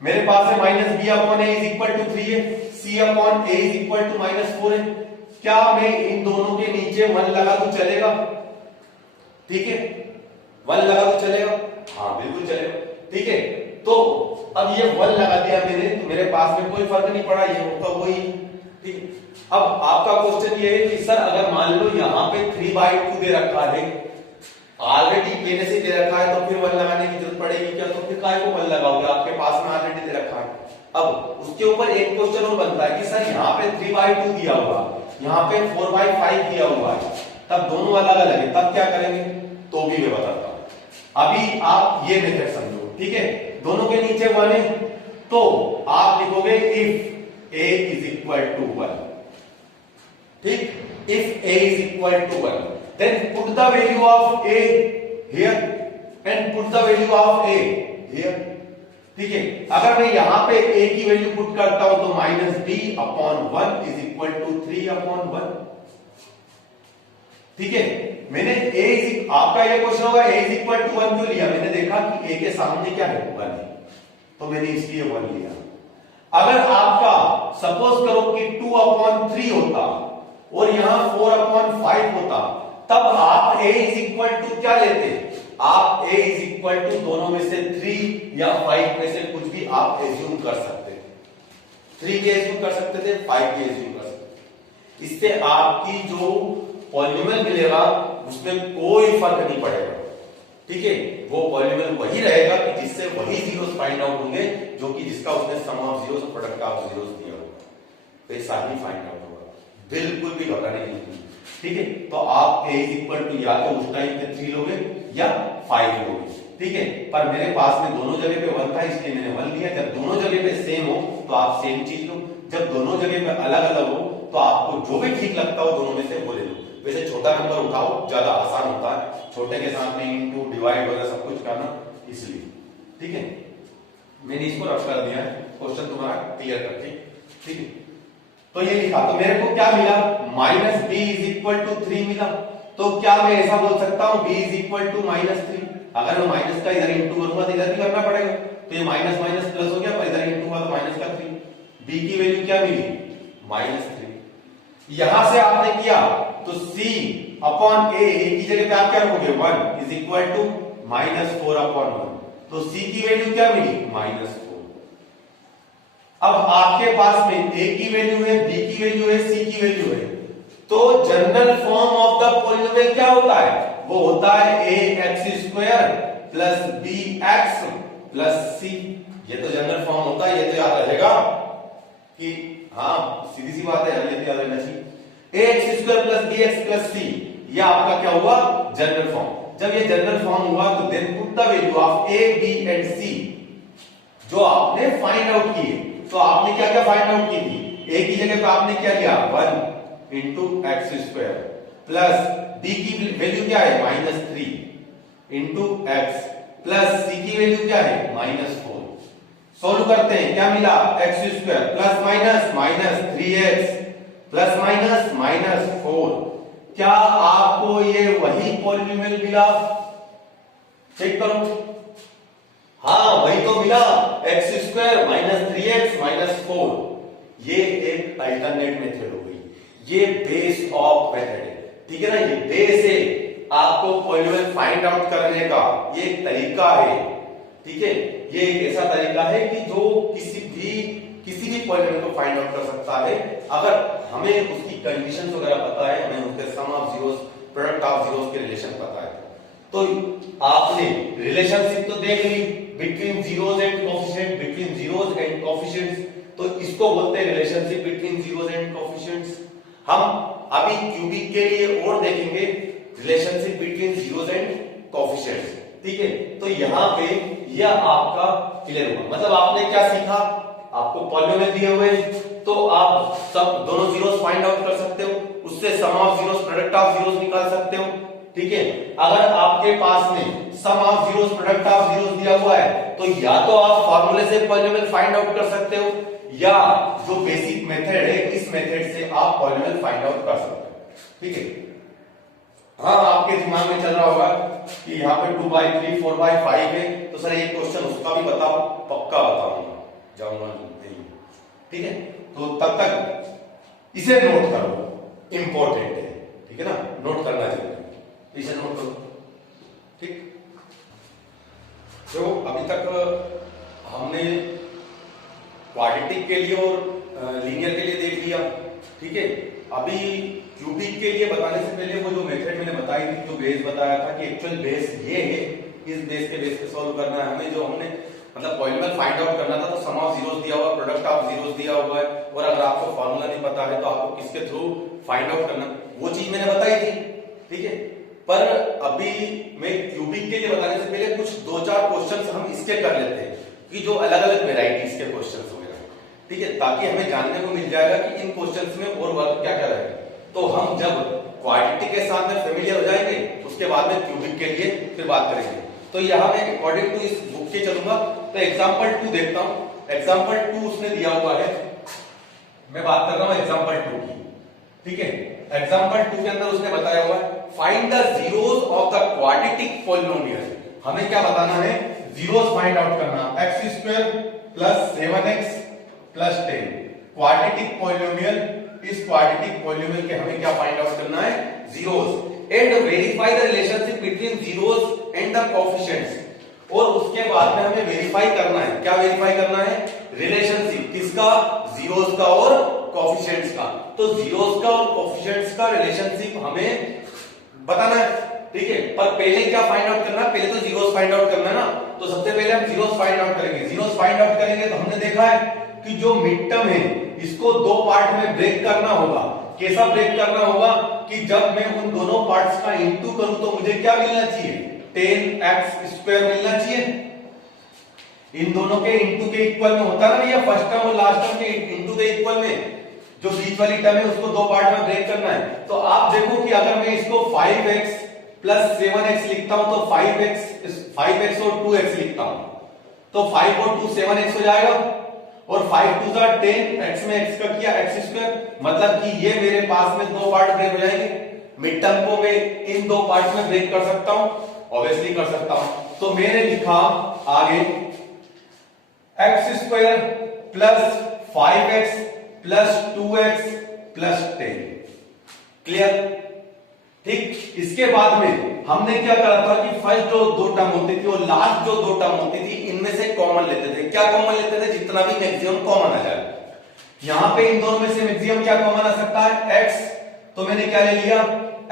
मेरे पास है -b upon a is equal to 3 है, c upon a is equal to -4 है। क्या मैं इन दोनों के नीचे 1 लगा दूं चलेगा? ठीक है, 1 लगा दूं चलेगा? हाँ बिल्कुल चलेगा। ठीक है, तो अब ये 1 लगा दिया मैंने तो मेरे पास में कोई फर्क नहीं पड़ा, ये होता वही। ठीक है, अब आपका क्वेश्चन ये है कि सर अगर मान लो यहां पे 3/2 दे रखा है ऑलरेडी पहले से दे रखा है तो फिर 1 लगाने की जरूरत पड़ेगी क्या? तो फिर काय को 1 लगाओगे, आपके पास में ऑलरेडी दे रखा है। अब उसके ऊपर एक क्वेश्चन और बनता है कि सर यहाँ पे 3/2 दिया हुआ, यहाँ पे 4/5 दिया हुआ है, तब दोनों अलग अलग है, तब क्या करेंगे? तो भी मैं बताता हूं। अभी आप ये मेथड समझो, ठीक है? दोनों के नीचे 1 है तो आप लिखोगे if a is equal to 1, ठीक? If a is equal to 1 then put the value of a here and put the value of a here, ठीक है? अगर मैं यहां पे a की वैल्यू पुट करता हूं तो -b/1 इज इक्वल टू 3/1, ठीक है? मैंने आपका ये क्वेश्चन होगा a इज इक्वल टू 1 क्यों लिया? मैंने देखा कि a के सामने क्या है? 1 है, तो मैंने इसलिए 1 लिया। अगर आपका सपोज करो कि 2/3 होता और यहां 4/5 होता, तब आप a इज इक्वल टू क्या लेते? आप a इज इक्वल टू दोनों में से 3 या 5 में से कुछ भी आप एज्यूम कर सकते थे। 3 के एज्यूम कर सकते थे, 5 के एज्यूम कर सकते थे। इससे आपकी जो पॉलिनोमियल मिलेगा उसमें कोई फर्क नहीं पड़ेगा, ठीक है? वो पॉलिनोमियल वही रहेगा कि जिससे वही जीरोस फाइंड आउट होंगे जो कि जिसका उसने सम ऑफ जीरोस और प्रोडक्ट ऑफ जीरोस दिया होगा, वैसा ही फाइंड आउट होगा, बिल्कुल भी घबराने की नहीं, ठीक है? तो आप a इज इक्वल टू या तो उस टाइम पे 3 लोगे या 5 लोगे, ठीक है? पर मेरे पास में दोनों जगह पे 1 था इसलिए मैंने 1 लिया। जब दोनों जगह पे सेम हो तो आप सेम चीज लो, जब दोनों जगह पे अलग अलग हो तो आपको जो भी ठीक लगता हो दोनों में से वो ले लो। वैसे छोटा नंबर उठाओ, ज्यादा आसान होता है, छोटे के साथ में इनटू डिवाइड वगैरह सब कुछ करना, इसलिए, ठीक है? मैंने इसको रफ कर दिया है, क्वेश्चन तुम्हारा क्लियर कर, ठीक है? तो ये लिखा, तो मेरे को क्या मिला? -b इज इक्वल टू 3 मिला। तो क्या मैं ऐसा बोल सकता हूं b इज इक्वल टू -3? अगर मैं माइनस का इधर इंटू करूंगा तो इधर भी करना पड़ेगा, तो ये माइनस माइनस प्लस हो गया, पर इधर इंटू हुआ तो माइनस का 3। b की वैल्यु क्या मिली? -3। यहां से आपने किया तो c/a की जगह पे आप क्या रखोगे? 1 इज इक्वल टू -4/1। तो c की वैल्यू क्या मिली? -4। अब आपके पास में a की वैल्यू है, b की वैल्यू है, c की वैल्यू है, तो general form of the polynomial क्या होता है? वो होता है ax² plus bx plus c। ये तो जनरल फॉर्म होता है, ये तो याद रहेगा कि हाँ सीधी सी बात है, ये तो याद रहना चाहिए। ax² plus bx plus c, ये आपका क्या हुआ? General form. जब ये जनरल फॉर्म हुआ तो then put the value of a b and c जो आपने फाइंड आउट किए। तो आपने क्या क्या फाइंड आउट की थी? a की जगह पे आपने क्या लिया? 1 इंटू x² प्लस b की वैल्यू क्या है? -3 इंटू x प्लस c की वैल्यू क्या है? -4। सोल्व करते हैं, क्या मिला? x² plus minus 3x plus -4। क्या आपको ये वही पॉलिनोमियल मिला? चेक करो। हाँ वही तो मिला, x² -3x -4। ये एक अल्टरनेट मेथड हो गई, ये बेस ऑफ मेथड है, ठीक है ना? ये बेस है आपको पॉलिनोमियल फाइंड आउट करने का, ये एक तरीका है, ठीक है? ये एक ऐसा तरीका है कि जो किसी भी पॉलिनोमियल को फाइंड आउट कर सकता है अगर हमें उसकी कंडीशंस वगैरह पता है, हमें उसके sum of zeros, product of zeros के रिलेशन पता है। तो आपने रिलेशनशिप तो देख ली between zeros and coefficient, between zeros and coefficients, तो इसको बोलते हैं relationship between zeros and coefficients. हम अभी क्यूबिक के लिए और देखेंगे relationship between zeros and coefficients, ठीक है? तो यहां पे यह आपका क्लियर हुआ। मतलब आपने क्या सीखा? आपको पॉलिनोमियल दिए हुए तो आप सब दोनों जीरोस फाइंड आउट कर सकते हो, उससे sum of zeros, product of zeros निकाल सकते हो, ठीक है? अगर आपके पास में sum of zeros, product of zeros दिया हुआ है तो या तो आप फार्मूले से पॉलिनोमियल फाइंड आउट कर सकते हो या जो बेसिक मेथड है इस मेथड से आप पॉलिनोमियल फाइंड आउट कर सकते हो, ठीक है? हाँ आपके दिमाग में चल रहा होगा कि यहाँ पे 2/3 4/5 है, तो सर ये क्वेश्चन उसका भी बताओ। पक्का बताऊंगा, जाऊंगा नहीं, ठीक है? तो तब तक इसे नोट करो, इंपॉर्टेंट है, ठीक है ना? नोट करना चाहिए, इसे नोट करो, ठीक? तो अभी तक हमने क्वाड्रेटिक के लिए और लीनियर के लिए देख लिया, ठीक है। अभी क्यूबिक के लिए बताने से पहले वो जो मेथड मैंने बताई थी, जो बेस बताया था कि एक्चुअल बेस ये है, इस बेस के बेस पे सॉल्व करना है हमें। जो हमने मतलब पॉलिनोमियल फाइंड आउट करना था तो सम ऑफ जीरोस दिया हुआ, प्रोडक्ट ऑफ जीरोस दिया हुआ है, और अगर आपको फार्मूला नहीं पता है तो आपको किसके थ्रू फाइंड आउट करना, वो चीज मैंने बताई थी, ठीक है। पर अभी मैं क्यूबिक के लिए बताने से पहले कुछ 2-4 क्वेश्चंस हम इसके कर लेते हैं कि जो अलग अलग वेराइटीज के क्वेश्चंस वगैरह, ठीक है, ताकि हमें जानने को मिल जाएगा कि इन क्वेश्चंस में और वर्क क्या क्या रहेगा। तो हम जब क्वाड्रेटिक के साथ में फेमिलियर हो जाएंगे उसके बाद में क्यूबिक के लिए फिर बात करेंगे। तो यहाँ मैं अकॉर्डिंग टू इस बुक के चलूंगा। तो एग्जांपल 2 देखता हूं। एग्जांपल 2 उसने दिया हुआ है, मैं बात कर रहा हूं एग्जांपल 2 की, ठीक है। एग्जांपल 2 के अंदर उसने बताया हुआ है find the zeros of the quadratic polynomial. हमें क्या बताना है, जीरोस फाइंड आउट करना। x² + 7x + 10 क्वाड्रेटिक पॉलिनोमियल, इस क्वाड्रेटिक पॉलिनोमियल के हमें क्या फाइंड आउट करना है, zeros, and verify the relationship between zeros and the coefficients. और उसके बाद में हमें वेरीफाई करना है, क्या वेरीफाई करना है, रिलेशनशिप किसका, जीरोस का और कोएफिशिएंट्स का। तो जीरोस का और कोएफिशिएंट्स का रिलेशनशिप हमें बताना है, ठीक है। पर पहले क्या फाइंड आउट करना है, पहले तो जीरोस फाइंड आउट करना है ना। तो सबसे पहले हम जीरोस फाइंड आउट करेंगे। जीरोस फाइंड आउट करेंगे तो हमने देखा है कि जो मिड टर्म है इसको 2 पार्ट में ब्रेक करना होगा। कैसा ब्रेक करना होगा कि जब मैं उन दोनों पार्ट्स का इंटू करूं तो मुझे क्या मिलना चाहिए, 10x² मिलना चाहिए। इन दोनों के इंटू के इक्वल में होता ना भैया, फर्स्ट टर्म और लास्ट टर्म के इंटू के इक्वल में जो बीच वाली टर्म है उसको 2 पार्ट में ब्रेक करना है। तो आप देखो कि अगर मैं इसको 5x + 7x लिखता हूं तो 5x और 2x लिखता हूं तो 5 और 2 7x हो जाएगा, और 5 2 = 10, x में x का किया x², मतलब कि ये मेरे पास में 2 पार्ट ब्रेक हो जाएंगे। मिड टर्म को मैं इन 2 पार्ट में ब्रेक कर सकता हूं, ऑब्वियसली कर सकता हूं। तो मैंने लिखा आगे x² + 5x + 2x + 10, क्लियर, ठीक। इसके बाद में हमने क्या करा था कि फर्स्ट जो 2 टर्म होती थी और लास्ट जो 2 टर्म होती थी इनमें से कॉमन लेते थे। क्या कॉमन लेते थे, जितना भी मैक्सिमम कॉमन आ जाए। यहां पे इन दोनों में से मैक्सिमम क्या कॉमन आ सकता है, x, तो मैंने क्या ले लिया,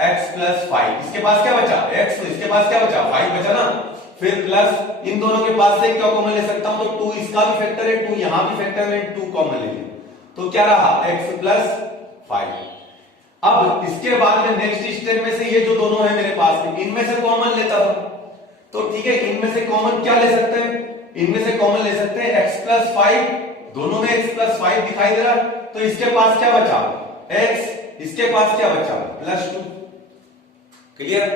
x + 5। इसके पास क्या बचा, x, तो इसके पास क्या बचा, 5 बचा ना। फिर प्लस इन दोनों के पास से क्या कॉमन ले सकता हूं, तो 2 इसका भी फैक्टर है, 2 यहां भी फैक्टर है, 2 कॉमन ले लिया तो क्या रहा, x + 5। अब इसके बाद में नेक्स्ट स्टेप में से ये जो दोनों है मेरे पास में, इनमें से कॉमन लेता था। तो ठीक है, इनमें से कॉमन क्या ले सकते हैं, इनमें से कॉमन ले सकते हैं x + 5, दोनों में x + 5 दिखाई दे रहा, तो इसके पास क्या बचा, x, इसके पास क्या बचा, +2, क्लियर,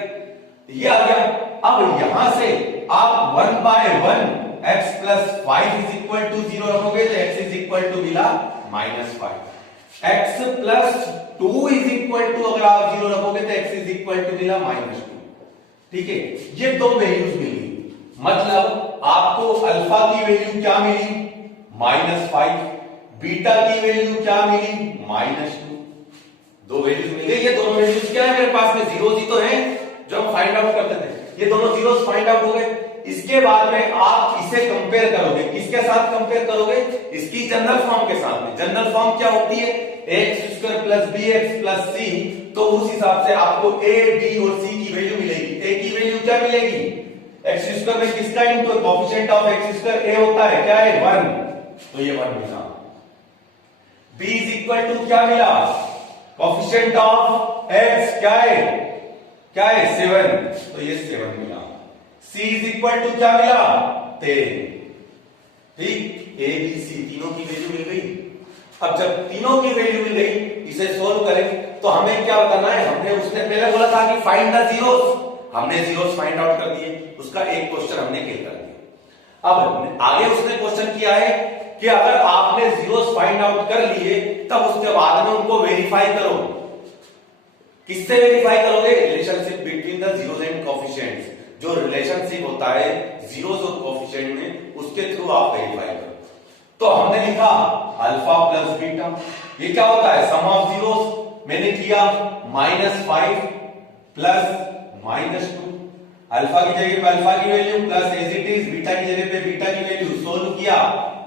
ये आ गया। अब यहां से आप 1/1 x + 5 = 0 रखोगे तो x मिला -5, x + 2 अगर आप 0 रखोगे तो x मिला -2, ठीक है। ये 2 वैल्यूज मिली, मतलब आपको अल्फा की वैल्यू क्या मिली, -5, बीटा की वैल्यू क्या मिली, -2, 2 वैल्यूज मिल गई। ये दोनों वैल्यूज क्या है मेरे पास में, जीरोस ही तो है जो हम फाइंड आउट करते थे, ये दोनों जीरोस फाइंड आउट हो गए। इसके बाद में आप इसे कंपेयर करोगे, किसके साथ कंपेयर करोगे, इसकी जनरल फॉर्म के साथ में। जनरल फॉर्म क्या होती है, x² + bx + c, तो उस हिसाब से आपको a, b और c की वैल्यू मिलेगी। a की वैल्यू क्या मिलेगी, x² में किसका into, coefficient of x² a होता है, क्या है, 1, तो ये 1 मिला। b = क्या मिला, कोएफिशिएंट ऑफ x क्या है, 7, तो ये 7 मिला। c = क्या मिला, 10, ठीक। a b c तीनों की वैल्यू मिल गई। अब जब तीनों की वैल्यू मिल गई, इसे सोल्व करें तो हमें क्या बताना है, हमने उसने पहले बोला था कि फाइंड द जीरोस, हमने जीरोस फाइंड आउट कर दिए, उसका एक क्वेश्चन हमने किल कर दिया। अब आगे उसने क्वेश्चन किया है कि अगर आपने जीरोस फाइंड आउट कर लिए तब उसके बाद में उनको वेरीफाई करो। किससे वेरीफाई करोगे, relationship between the zeros and coefficients, जो रिलेशनशिप होता है जीरोस और कोएफिशिएंट में, उसके थ्रू आप वेरीफाई करो। तो हमने लिखा अल्फा + बीटा, ये क्या होता है, सम ऑफ जीरोस। मैंने किया -5 + -2, अल्फा की जगह पे अल्फा की value plus as it is, beta की जगह पे बीटा की वैल्यू, सोल्व किया,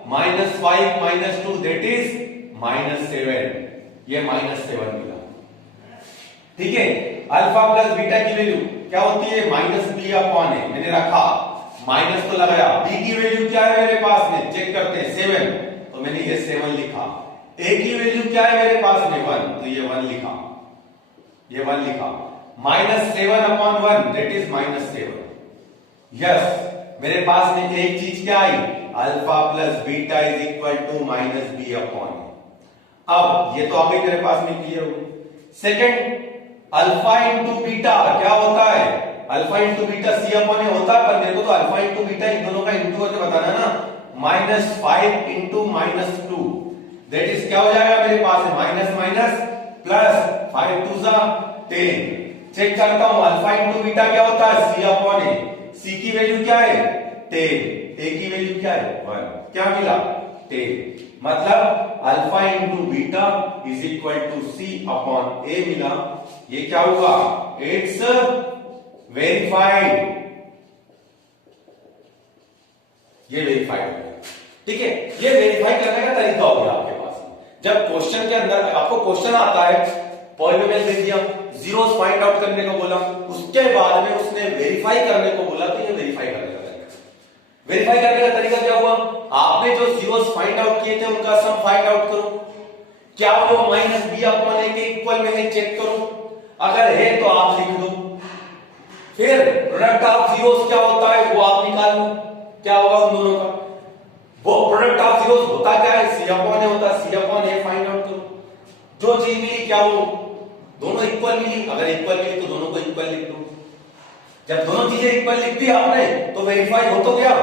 -5 - 2 दैट इज -7, ये -7 मिला। ठीक है, अल्फा प्लस बीटा की वैल्यू क्या होती है, -b अपॉन a। मैंने रखा, माइनस तो लगाया, b की वैल्यू क्या है मेरे पास में, चेक करते हैं 7, तो मैंने ये 7 लिखा। a की वैल्यू क्या है मेरे पास में 1, तो ये 1 लिखा, ये 1 लिखा। -7 अपॉन 1 दैट इज -7। यस, मेरे पास में एक चीज क्या आई, alpha plus beta is equal to -b upon a। अब ये तो अभी मेरे पास में क्लियर हो गई। सेकंड, अल्फा इंटू बीटा क्या होता है, alpha into beta c upon a होता है, पर मेरे को तो अल्फा इंटू बीटा इन दोनों का इंटू करके बताना है ना। -5 इंटू -2 दैट इज क्या हो जाएगा मेरे पास है, माइनस माइनस प्लस, 5 2 जा 10। चेक करता हूं, अल्फा इंटू बीटा क्या होता है, सी अपॉन ए। सी की वैल्यू क्या है 10, ए की वैल्यू क्या है 1, क्या मिला 10। मतलब alpha into beta is equal to c upon a मिला। ये क्या होगा, इट्स वेरीफाइड, ये वेरीफाइड हो गया। ठीक है, ये वेरीफाई करने का तरीका हो गया आपके पास। जब क्वेश्चन के अंदर आपको क्वेश्चन आता है, पॉलिनोमियल दे दिया, जीरोस फाइंड आउट करने को बोला, उसके बाद में उसने वेरीफाई करने को बोला, तो ये वेरीफाई करने का तरीका। वेरीफाई करने का तरीका क्या हुआ, आपने जो जीरोस फाइंड आउट किए थे उनका सम फाइंड आउट करो, क्या वो -b अपॉन a के इक्वल में है चेक करो, अगर है तो आप लिख दो। फिर प्रोडक्ट ऑफ जीरोस क्या होता है वो आप निकाल लो, क्या होगा उन दोनों का। वो प्रोडक्ट ऑफ जीरोस होता क्या है, सी अपॉन ए होता, सी अपॉन ए फाइंड आउट करो। जो चीज मिली क्या वो दोनों इक्वल मिली, अगर इक्वल मिली तो दोनों को इक्वल लिख दो। जब दोनों चीजें इक्वल लिख दी आपने तो वेरीफाई हो तो गया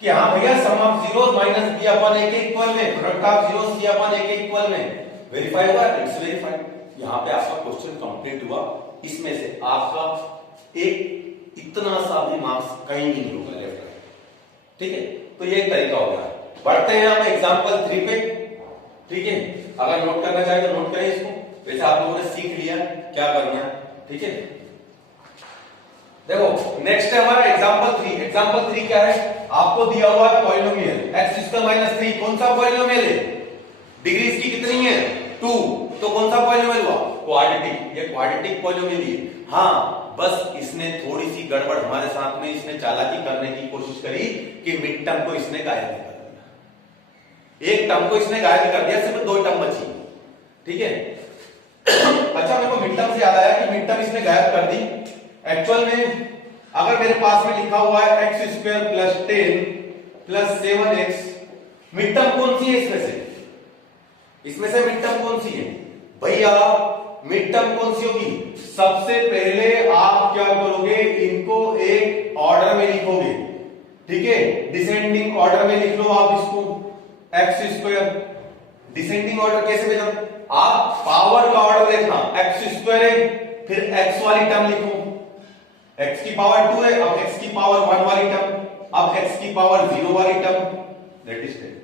कि हाँ भैया sum of zeros -b upon a के इक्वल में, product of zeros c upon a के इक्वल में, वेरीफाई हुआ, इट्स वेरीफाइड। यहां पे आपका क्वेश्चन कंप्लीट हुआ। इसमें से आपका एक इतना सा भी मार्क्स कहीं भी नहीं होगा लेफ्ट राइट। ठीक है, तो ये एक तरीका हो गया। बढ़ते हैं हम एग्जांपल 3 पे। ठीक है, अगर नोट करना चाहे तो नोट करें इसको, वैसे आप लोगों ने सीख लिया क्या करना है। ठीक है, देखो नेक्स्ट है हमारा एग्जांपल 3। एग्जांपल 3 क्या है, आपको दिया हुआ है पॉलिनोमियल x² - 3। कौन सा पॉलिनोमियल है, डिग्री इसकी कितनी है 2, तो कौन सा पॉलिनोमियल हुआ, क्वाड्रेटिक। ये क्वाड्रेटिक पॉलिनोमियल है। हाँ, बस इसने थोड़ी सी गड़बड़ हमारे साथ में, इसने चालाकी करने की कोशिश करी कि मिड टर्म को इसने गायब कर दिया, एक टर्म को इसने गायब कर दिया, सिर्फ 2 टर्म बची। ठीक है, अच्छा मेरे को मिड टर्म से याद आया कि मिड टर्म इसने गायब कर दी। एक्चुअल में अगर मेरे पास में लिखा हुआ है x² + 10 + 7x, मिड टर्म कौन सी है इसमें से, इसमें से मिड टर्म कौन सी है भैया, मिड टर्म कौन सी होगी, सबसे पहले आप क्या करोगे, इनको एक ऑर्डर में लिखोगे। ठीक है, डिसेंडिंग ऑर्डर में लिख लो आप इसको, x²। डिसेंडिंग ऑर्डर कैसे भेजा, आप पावर का ऑर्डर देखना, x² है, फिर x वाली टर्म लिखो, x की पावर 2 है, अब x की पावर 1 वाली टर्म, अब x की पावर 0 वाली टर्म, दैट इज 10।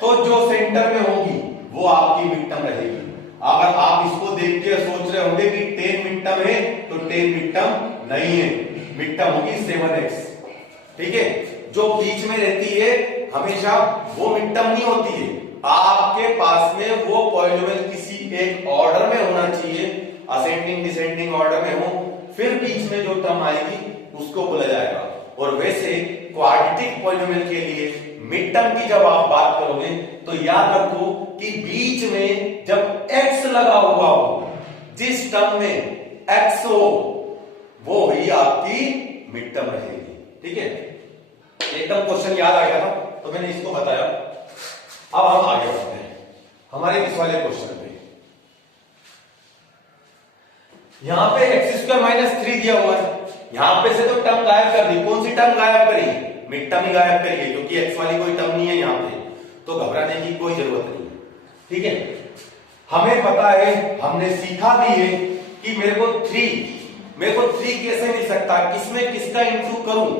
तो जो सेंटर में होगी वो आपकी मिड टर्म रहेगी। अगर आप इसको देख के सोच रहे होंगे कि 10 मिड टर्म है, तो 10 मिड टर्म नहीं है, मिड टर्म होगी 7x। ठीक है, जो बीच में रहती है हमेशा वो मिड टर्म नहीं होती है। आपके पास में वो पॉलिनोमियल किसी एक ऑर्डर में होना चाहिए, असेंडिंग डिसेंडिंग ऑर्डर में हो, फिर बीच में जो टर्म आएगी उसको बोला जाएगा। और वैसे क्वाड्रेटिक पॉलिनोमियल के लिए मिड टर्म की जब आप बात करोगे तो याद रखो कि बीच में जब x लगा हुआ हो, जिस टर्म में x हो वो ही आपकी मिड टर्म रहेगी। ठीक है, एकदम क्वेश्चन याद आ गया था तो मैंने इसको बताया। अब हम आगे बढ़ते हैं हमारे इस वाले क्वेश्चन पे। यहां पे x² - 3 दिया हुआ है, यहां पे से तो टर्म गायब कर दी। कौन सी टर्म गायब करी, मिड टर्म ही गायब करिए, क्योंकि x वाली कोई टर्म नहीं है यहां पे, तो घबराने की कोई जरूरत नहीं है। ठीक है, हमें पता है, हमने सीखा भी है कि मेरे को 3 कैसे मिल सकता है, किसमें किसका इंटू करूं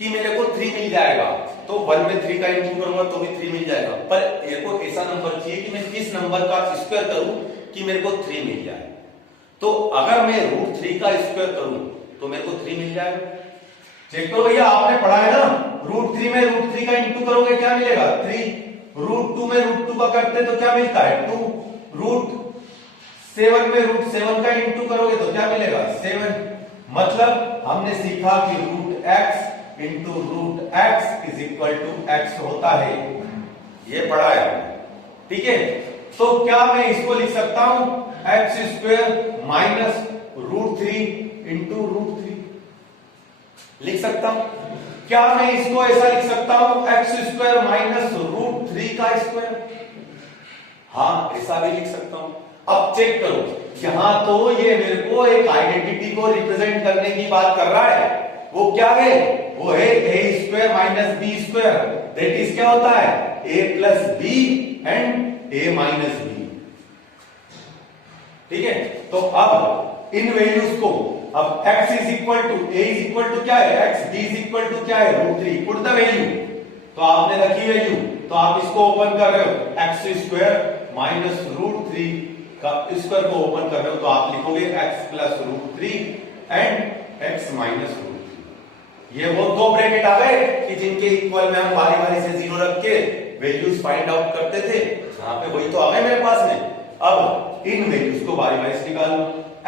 कि मेरे को 3 मिल जाएगा। तो 1 में 3 का इंटू करूंगा तो भी 3 मिल जाएगा, पर मेरे को ऐसा नंबर चाहिए कि मैं किस नंबर का स्क्वायर करूं कि मेरे को 3 मिल जाए। तो अगर मैं √3 का स्क्वायर करूं तो मेरे को 3 मिल जाएगा। चेक करो भैया, आपने पढ़ा है ना, √3 में √3 का इंटू करोगे क्या मिलेगा 3, √2 में √2 का करते तो क्या मिलता है 2, 7 में रूट 7 का इंटू करोगे तो क्या मिलेगा 7। मतलब हमने सीखा कि root x into root x is equal to x होता है, ये पढ़ा है। ठीक है, तो क्या मैं इसको लिख सकता हूं x square minus root 3 into root 3 लिख सकता हूं। क्या मैं इसको ऐसा लिख सकता हूं एक्स स्क्वायर माइनस रूट 3 का स्क्वायर? हाँ, ऐसा भी लिख सकता हूं। अब चेक करो, यहां तो ये मेरे को एक आइडेंटिटी को रिप्रेजेंट करने की बात कर रहा है। वो क्या है? वो है a square minus b square, that is क्या होता है a plus b and a minus b. ठीक है, तो अब इन वैल्यूज को, अब x is equal to a is equal to क्या है x, b is equal to क्या है रूट 3, पुट द वैल्यू। तो आपने रखी वैल्यू, तो आप इसको ओपन कर रहे हो एक्स स्क्वायर माइनस रूट 3 का स्क्वायर को ओपन कर रहे हो, तो आप लिखोगे x plus root 3 and x minus root 3। ये वो दो ब्रैकेट आ गए कि जिनके इक्वल में हम बारी बारी से जीरो रख के वैल्यूज फाइंड आउट करते थे, यहाँ पे वही तो आ गए मेरे पास में। अब इन वैल्यूज को बारी बारी से निकालो।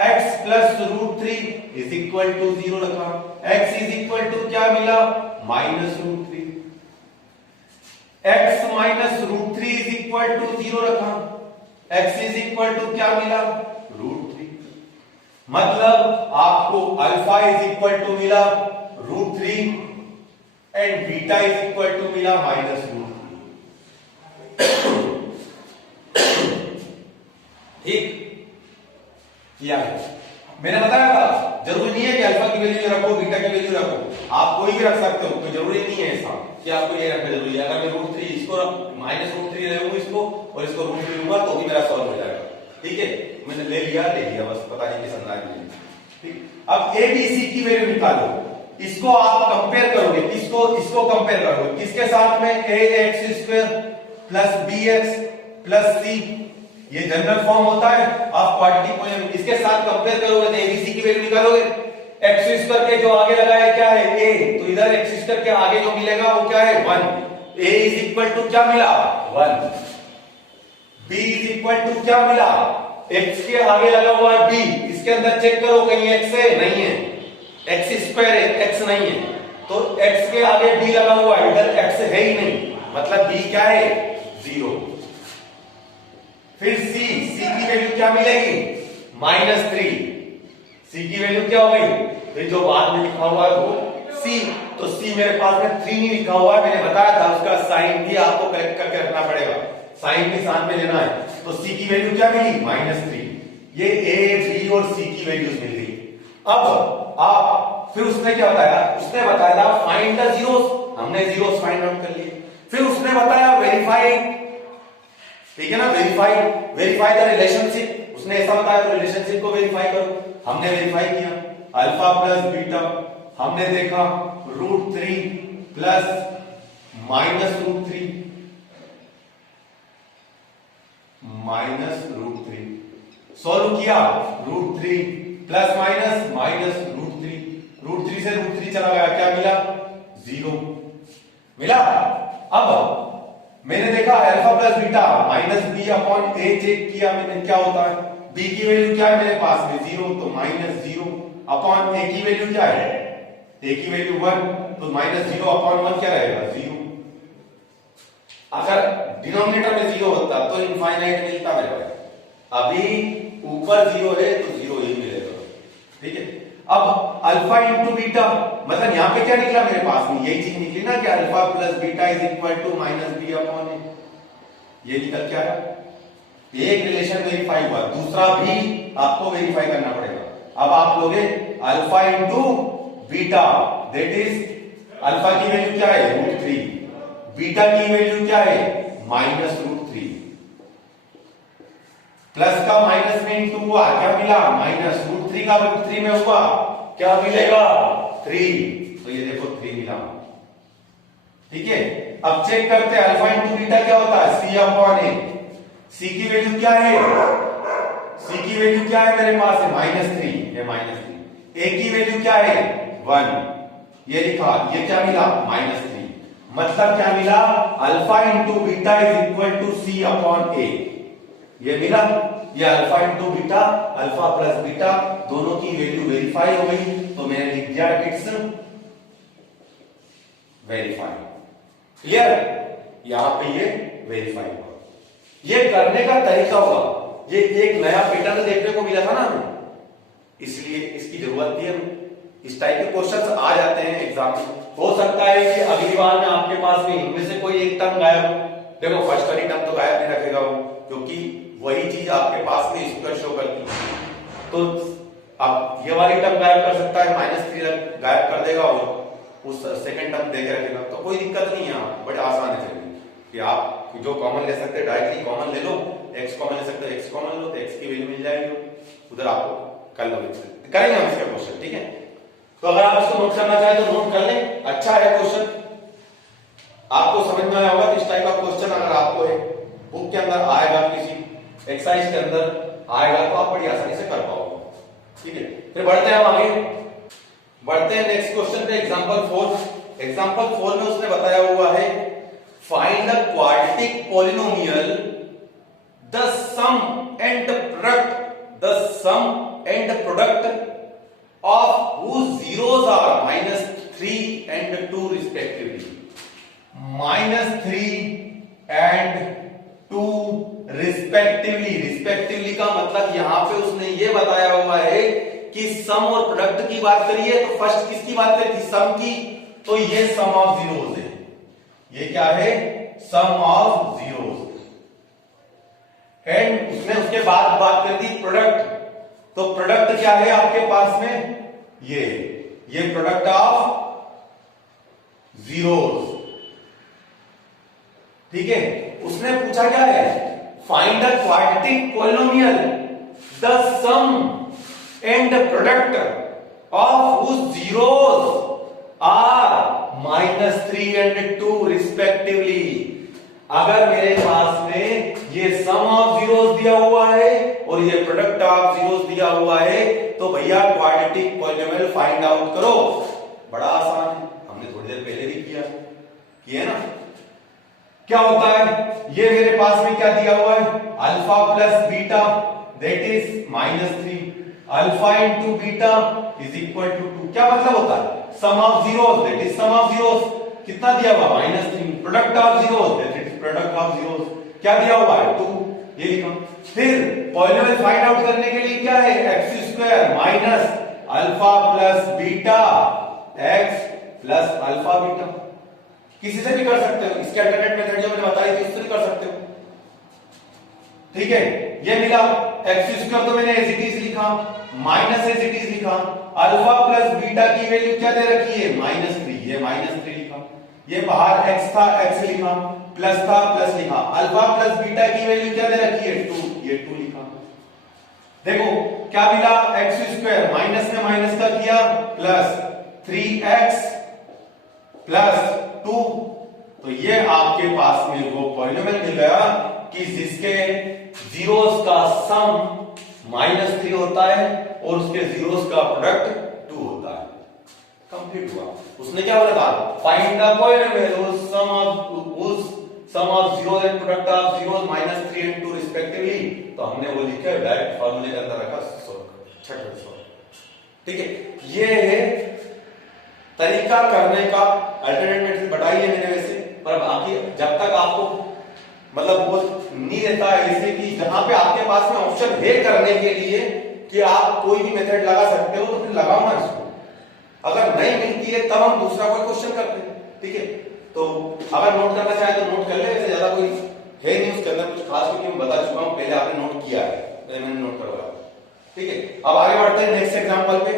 x plus root 3 is equal to 0 रखा, x इज इक्वल टू क्या मिला minus root 3, x minus root 3 is equal to 0 रखा, x इज इक्वल टू क्या मिला रूट 3। मतलब आपको अल्फा इज इक्वल टू मिला root 3 and beta is equal to मिला माइनस रूट 3। ठीक किया है, मैंने बताया था जरूरी नहीं है कि अल्फा की वैल्यू रखो बीटा की वैल्यू रखो, आप कोई भी रख सकते हो, कोई जरूरी नहीं है ऐसा कि आपको ये रखना जरूरी है। अगर मैं रूट 3 इसको माइनस रूट 3 रहूंगा इसको और इसको रूट 3 लूंगा तो भी मेरा सॉल्व हो जाएगा। ठीक है, मैंने ले लिया बस, पता नहीं किस अंदाज में। ठीक, अब ए बी सी की वैल्यू निकालो, इसको आप कंपेयर करोगे, इसको कंपेयर करोगे किसके साथ में a x square plus b x plus c, ये जनरल फॉर्म होता है ऑफ क्वाड्रेटिक पॉलिनोमियल, इसके साथ कंपेयर करोगे तो एबीसी की वैल्यू निकालोगे। एक्स स्क्वायर के जो आगे लगा है क्या है ए, तो इधर एक्स स्क्वायर के आगे जो मिलेगा वो क्या है 1, ए इज इक्वल टू क्या मिला 1, बी इज इक्वल टू क्या मिला एक्स के आगे लगा हुआ है बी, इसके अंदर चेक करो कहीं एक्स है नहीं है, एक्स स्क्वायर है एक्स नहीं है, तो एक्स के आगे बी लगा हुआ है, इधर एक्स है ही नहीं, मतलब बी क्या है 0। फिर सी की वैल्यू क्या मिलेगी -3, सी की वैल्यू क्या हो गई, फिर जो बाद में लिखा हुआ है वो सी, तो सी मेरे पास में 3 नहीं लिखा हुआ है, मैंने बताया था उसका साइन भी आपको करेक्ट करके रखना पड़ेगा, साइन भी साथ में लेना है। तो सी की वैल्यू क्या मिली -3, ये ए बी और सी की वैल्यूज मिल गई। अब आप फिर उसने क्या बताया, उसने बताया था फाइंड द जीरोस, हमने जीरोस फाइंड आउट कर लिए। फिर उसने बताया वेरीफाई, ठीक है ना, वेरीफाई द रिलेशनशिप, उसने ऐसा बताया तो रिलेशनशिप को वेरीफाई करो, हमने वेरीफाई किया अल्फा प्लस बीटा, हमने देखा root 3 plus minus root 3 solve किया, रूट 3 प्लस माइनस रूट 3 से रूट 3 चला गया, क्या मिला 0 मिला। अब मैंने देखा alpha plus beta minus B upon a check किया मैंने क्या होता है, बी की वैल्यू क्या है मेरे पास में 0, तो -0 अपॉन ए की वैल्यू क्या है, ए की वैल्यू 1, तो -0 अपॉन 1 क्या रहेगा 0। अगर डिनोमिनेटर में 0 होता तो इनफाइनाइट मिलता मेरे भाई, अभी ऊपर 0 है तो 0 ही मिलेगा। ठीक है, अब अल्फा इंटू बीटा, मतलब यहां पे क्या निकला मेरे पास में, यही चीज निकली ना कि alpha plus beta is equal to minus B upon a, ये निकल क्या है, एक रिलेशन वेरीफाई हुआ, दूसरा भी आपको वेरीफाई करना पड़ेगा। अब आप लोगे alpha into beta, that is alpha की वैल्यू क्या है √3, बीटा की वैल्यू क्या है -√3, प्लस का माइनस में इंटू हुआ क्या मिला -√3 का √3 में हुआ क्या मिलेगा 3, तो ये देखो 3 मिला। ठीक है, अब चेक करते हैं अल्फा इंटू बीटा क्या होता है सी अपॉन ए, सी की वैल्यू क्या है, सी की वैल्यू क्या है मेरे पास है -3, ये -3, ए की वैल्यू क्या है 1, ये लिखा, ये क्या मिला -3, मतलब क्या मिला alpha into beta is equal to c upon a. ये मिला, ये alpha into beta, alpha plus beta दोनों की वैल्यू वेरीफाई हो गई, तो मैंने लिख दिया इट्स वेरीफाई। क्लियर? यहां पे ये वेरीफाई हुआ। ये करने का तरीका हुआ, ये एक नया पैटर्न देखने को मिला था ना हमें, इसलिए इसकी जरूरत थी हमें। इस टाइप के क्वेश्चंस आ जाते हैं एग्जाम में। हो सकता है कि अगली बार में आपके पास में इनमें से कोई एक टर्म गायब हो। देखो फर्स्ट वाली टर्म तो गायब नहीं रखेगा वो, क्योंकि वही चीज आपके पास में स्क्वायर शो करती है। तो अब ये वाली टर्म गायब कर सकता है, -3 गायब कर देगा और उस सेकंड टर्म देके रखेगा, तो कोई दिक्कत नहीं है। आप बड़े आसान है कि आप जो कॉमन ले सकते हैं डायरेक्टली कॉमन ले लो, x कॉमन ले सकते हो x कॉमन लो, तो x की वैल्यू मिल जाएगी, उधर आपको कर लो, करेंगे हम इसका क्वेश्चन। ठीक है, तो अगर आप इसको नोट करना चाहे तो नोट कर लें, अच्छा है क्वेश्चन, आपको समझ में आया होगा। इस टाइप का क्वेश्चन अगर आपको बुक के अंदर आएगा, किसी एक्सरसाइज के अंदर आएगा, तो आप बड़ी आसानी से कर पाओगे। ठीक है, फिर बढ़ते हैं हम आगे, बढ़ते हैं नेक्स्ट क्वेश्चन पे। एग्जांपल 4, एग्जांपल 4 में उसने बताया हुआ है find the quadratic polynomial the sum and product, the sum and product of whose zeros are -3 and 2 respectively, -3 and 2 respectively। Respectively का मतलब यहां पे उसने ये बताया हुआ है कि सम और प्रोडक्ट की बात करिए तो फर्स्ट किसकी बात करी थी, सम की, तो ये सम ऑफ जीरोस है। ये क्या है, सम ऑफ जीरोस। एंड उसने उसके बाद बात कर दी प्रोडक्ट, तो प्रोडक्ट क्या है आपके पास में, ये प्रोडक्ट ऑफ जीरोस। ठीक है, उसने पूछा क्या है, find the quadratic polynomial the sum and product of whose zeros are -3 and 2 respectively. अगर मेरे पास में ये सम ऑफ जीरोस दिया हुआ है और ये प्रोडक्ट ऑफ जीरोस दिया हुआ है, तो भैया क्वाड्रेटिक पॉलिनोमियल फाइंड आउट करो। बड़ा आसान है, हमने थोड़ी देर पहले भी किया ना। क्या होता है, ये मेरे पास में क्या दिया हुआ है, alpha plus beta that is -3, alpha into beta is equal to 2। क्या मतलब होता है, sum of zeros that is sum of zeros, कितना दिया हुआ -3, product of zeros that is product of zeros, क्या दिया हुआ है 2, ये लिखा। फिर पॉलिनोमियल फाइंड आउट करने के लिए क्या है, x² minus alpha plus beta x plus alpha beta. किसी से भी कर सकते हो, इसके अल्टरनेट मेथड जो मैंने बताई थी उससे भी कर सकते हो। ठीक है, ये मिला, x² तो मैंने एज इट इज लिखा, माइनस एज इट इज लिखा, अल्फा प्लस बीटा की वैल्यू क्या दे रखी है, -3, ये -3 लिखा, ये बाहर x था x लिखा, प्लस था प्लस लिखा, अल्फा प्लस बीटा की वैल्यू क्या दे रखी है 2, ये 2 लिखा। देखो क्या मिला, x² माइनस में माइनस का किया प्लस 3x प्लस 2, तो ये आपके पास में वो पॉलिनोमियल मिल गया कि जिसके जीरोस का सम -3 होता है और उसके जीरोस का प्रोडक्ट 2 होता है। कंप्लीट हुआ। उसने क्या बोला था, find the polynomial sum of zeros and product of zeros -3 and 2 respectively. तो हमने वो लिखा डायरेक्ट फार्मूले के अंदर रखा सॉल्व। ठीक है, ये है तरीका करने का। अल्टरनेट मेथड बताई है मैंने वैसे, पर बाकी जब तक आपको मतलब वो नहीं रहता ऐसे कि जहां पे आपके पास में ऑप्शन है करने के लिए कि आप कोई भी मेथड लगा सकते हो, तो फिर लगाओ ना इसको। अगर नहीं मिलती है तब हम दूसरा कोई क्वेश्चन करते हैं। ठीक है, तो अगर नोट करना चाहे तो नोट कर ले, वैसे ज्यादा कोई है नहीं उसके अंदर कुछ खास, क्योंकि मैं बता चुका हूं, पहले आपने नोट किया है, पहले मैंने नोट करवाया। ठीक है, अब आगे बढ़ते हैं नेक्स्ट एग्जांपल पे।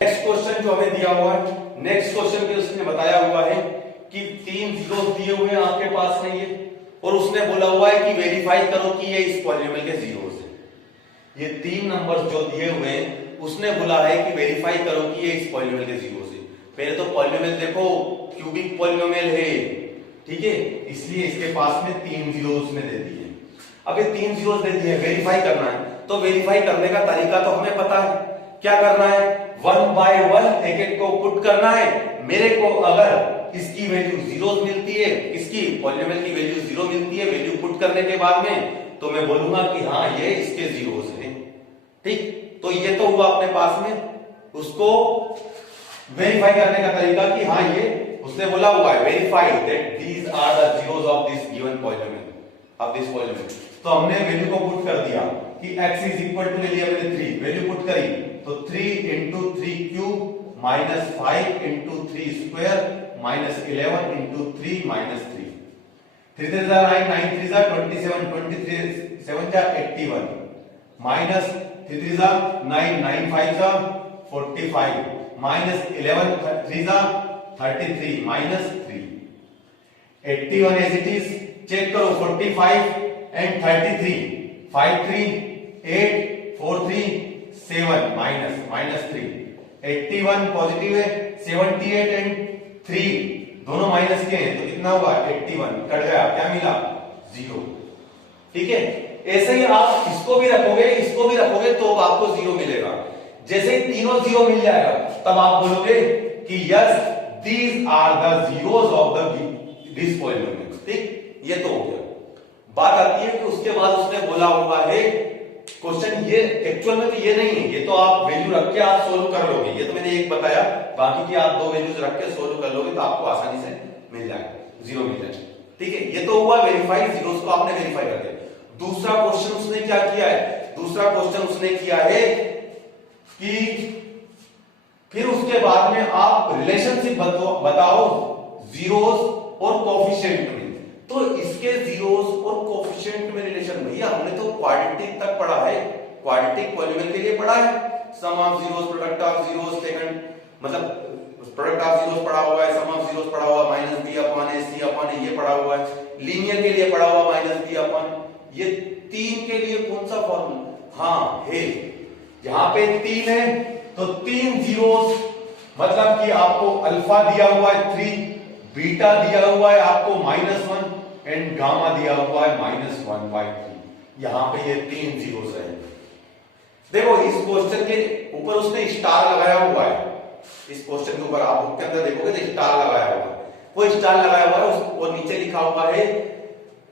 नेक्स्ट क्वेश्चन जो हमें दिया हुआ है, नेक्स्ट क्वेश्चन पे उसने बताया हुआ है कि 3 जीरो दिए हुए हैं आपके पास में ये, और उसने बोला हुआ है कि वेरीफाई करो कि ये इस पॉलिनोमियल के जीरोस है। ये 3 नंबर्स जो दिए हुए हैं उसने बोला है कि वेरीफाई करो कि ये इस पॉलिनोमियल के जीरोस है। पहले तो पॉलिनोमियल देखो क्यूबिक पॉलिनोमियल है, ठीक है, इसलिए इसके पास में 3 जीरोस उसने दे दिए। अब ये 3 जीरोस दे दिए, वेरीफाई करना है, तो वेरीफाई करने का तरीका तो हमें पता है। क्या करना है, 1 बाय 1 एक एक को पुट करना है। मेरे को अगर इसकी वैल्यू जीरो मिलती है, इसकी पॉलिनोमियल की वैल्यू 0 मिलती है, वैल्यू पुट करने के बाद में तो मैं बोलूंगा कि हाँ ये इसके जीरोस हैं। ठीक, तो ये तो हुआ अपने पास में। उसको वेरीफाई करने का तरीका कि हाँ ये उसने बोला हुआ है verify that these are the zeros of this given polynomial of this polynomial. तो हमने वैल्यू को पुट कर दिया कि x इज इक्वल टू ले लिया मैंने 3, वैल्यू पुट करी तो 3 into 3 cube minus 5 into 3 square minus 11 into 3 minus 3। 3 3 जा 9, 9 3 जा 27, 23 7 जा 81 माइनस 3 3 जा 9, 9 5 जा 45 माइनस 11 3 जा 33 minus 3। 81 as it is, check करो 45 एंड 33, 5 3 8 4 3 7 माइनस माइनस 3। 81 पॉजिटिव है, 78 एंड 3 दोनों माइनस के हैं तो कितना होगा 81, कट गया, क्या मिला 0। ठीक है, ऐसे ही आप इसको भी रखोगे तो आपको 0 मिलेगा। जैसे ही तीनों 0 मिल जाएगा तब आप बोलोगे कि yes these are the zeros of the this polynomial. ठीक, ये तो हो गया। बात आती है कि उसके बाद उसने बोला हुआ है क्वेश्चन, ये एक्चुअल में तो ये नहीं है, ये तो आप वैल्यू रख के आप सोल्व कर लोगे, ये तो मैंने एक बताया, बाकी की आप 2 वैल्यूज रख के सोल्व कर लोगे तो आपको आसानी से मिल जाएगा, 0 मिल जाएगा। ठीक है, ये तो हुआ वेरीफाई, जीरोस को आपने वेरीफाई कर दिया। दूसरा क्वेश्चन उसने क्या किया है, दूसरा क्वेश्चन उसने किया है कि फिर उसके बाद में आप रिलेशनशिप बताओ जीरोस और कोफिशिएंट में। तो इसके जीरोस और कोफिशिएंट में रिलेशन, भैया हमने तो क्वाड्रेटिक तक पढ़ा है, क्वाड्रेटिक पॉलिनोमियल के लिए पढ़ा है, sum of zeros product of zeros taken, मतलब प्रोडक्ट ऑफ जीरोस पढ़ा हुआ है, सम ऑफ जीरोस पढ़ा हुआ, minus B upon a c upon a ये पढ़ा हुआ है, लीनियर के लिए पढ़ा हुआ माइनस बी अपॉन, ये 3 के लिए कौन सा फॉर्मूला, हाँ है, यहां पे 3 है तो 3 जीरोस, मतलब कि आपको अल्फा दिया हुआ है 3, बीटा दिया हुआ है आपको -1 एंड गामा दिया हुआ है -1/3। यहां पे ये 3 जीरोस है। देखो इस क्वेश्चन के ऊपर उसने स्टार लगाया हुआ है, इस क्वेश्चन के ऊपर आप बुक के अंदर देखोगे तो स्टार लगाया हुआ है, वो स्टार लगाया हुआ है और नीचे लिखा हुआ है,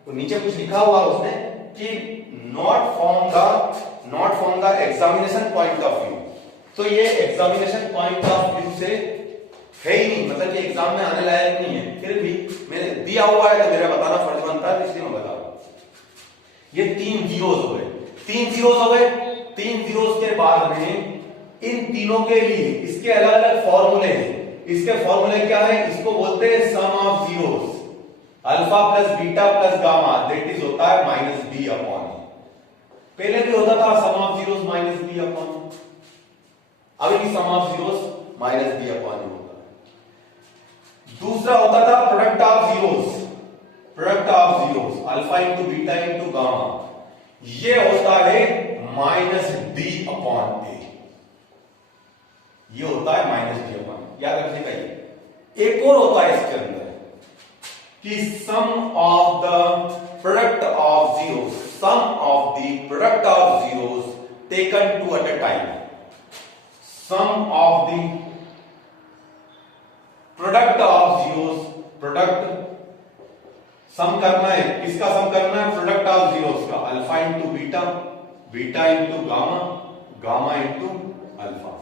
तो नीचे कुछ लिखा हुआ है उसने कि not from the examination point of view. तो ये एग्जामिनेशन पॉइंट ऑफ व्यू से है ही नहीं, मतलब कि एग्जाम में आने लायक नहीं है, फिर भी मैंने दिया हुआ है तो मेरा बताना फर्ज बनता है, इसलिए मैं बता रहा हूं। ये 3 जीरोस हो गए, 3 जीरोस हो गए। 3 जीरोस के बाद में इन तीनों के लिए इसके अलग अलग फॉर्मूले हैं। इसके फॉर्मूले क्या है, इसको बोलते हैं sum of zeros, alpha plus beta plus gamma that is होता है माइनस बी अपॉन ए। पहले भी होता था sum of zeros minus B upon, अभी भी sum of zeros minus B upon a होता है। दूसरा होता था product of zeros, product of zeros alpha into beta into gamma, ये होता है माइनस डी अपॉन ए, ये होता है माइनस डी अपॉन, याद रखने का। ये एक और होता है इसके अंदर कि sum of the product of zeros, sum of the product of zeros taken two at a time, sum of the product of zeros, product sum करना है, किसका सम करना है, प्रोडक्ट ऑफ जीरोस का, alpha into beta, beta into gamma, gamma into alpha,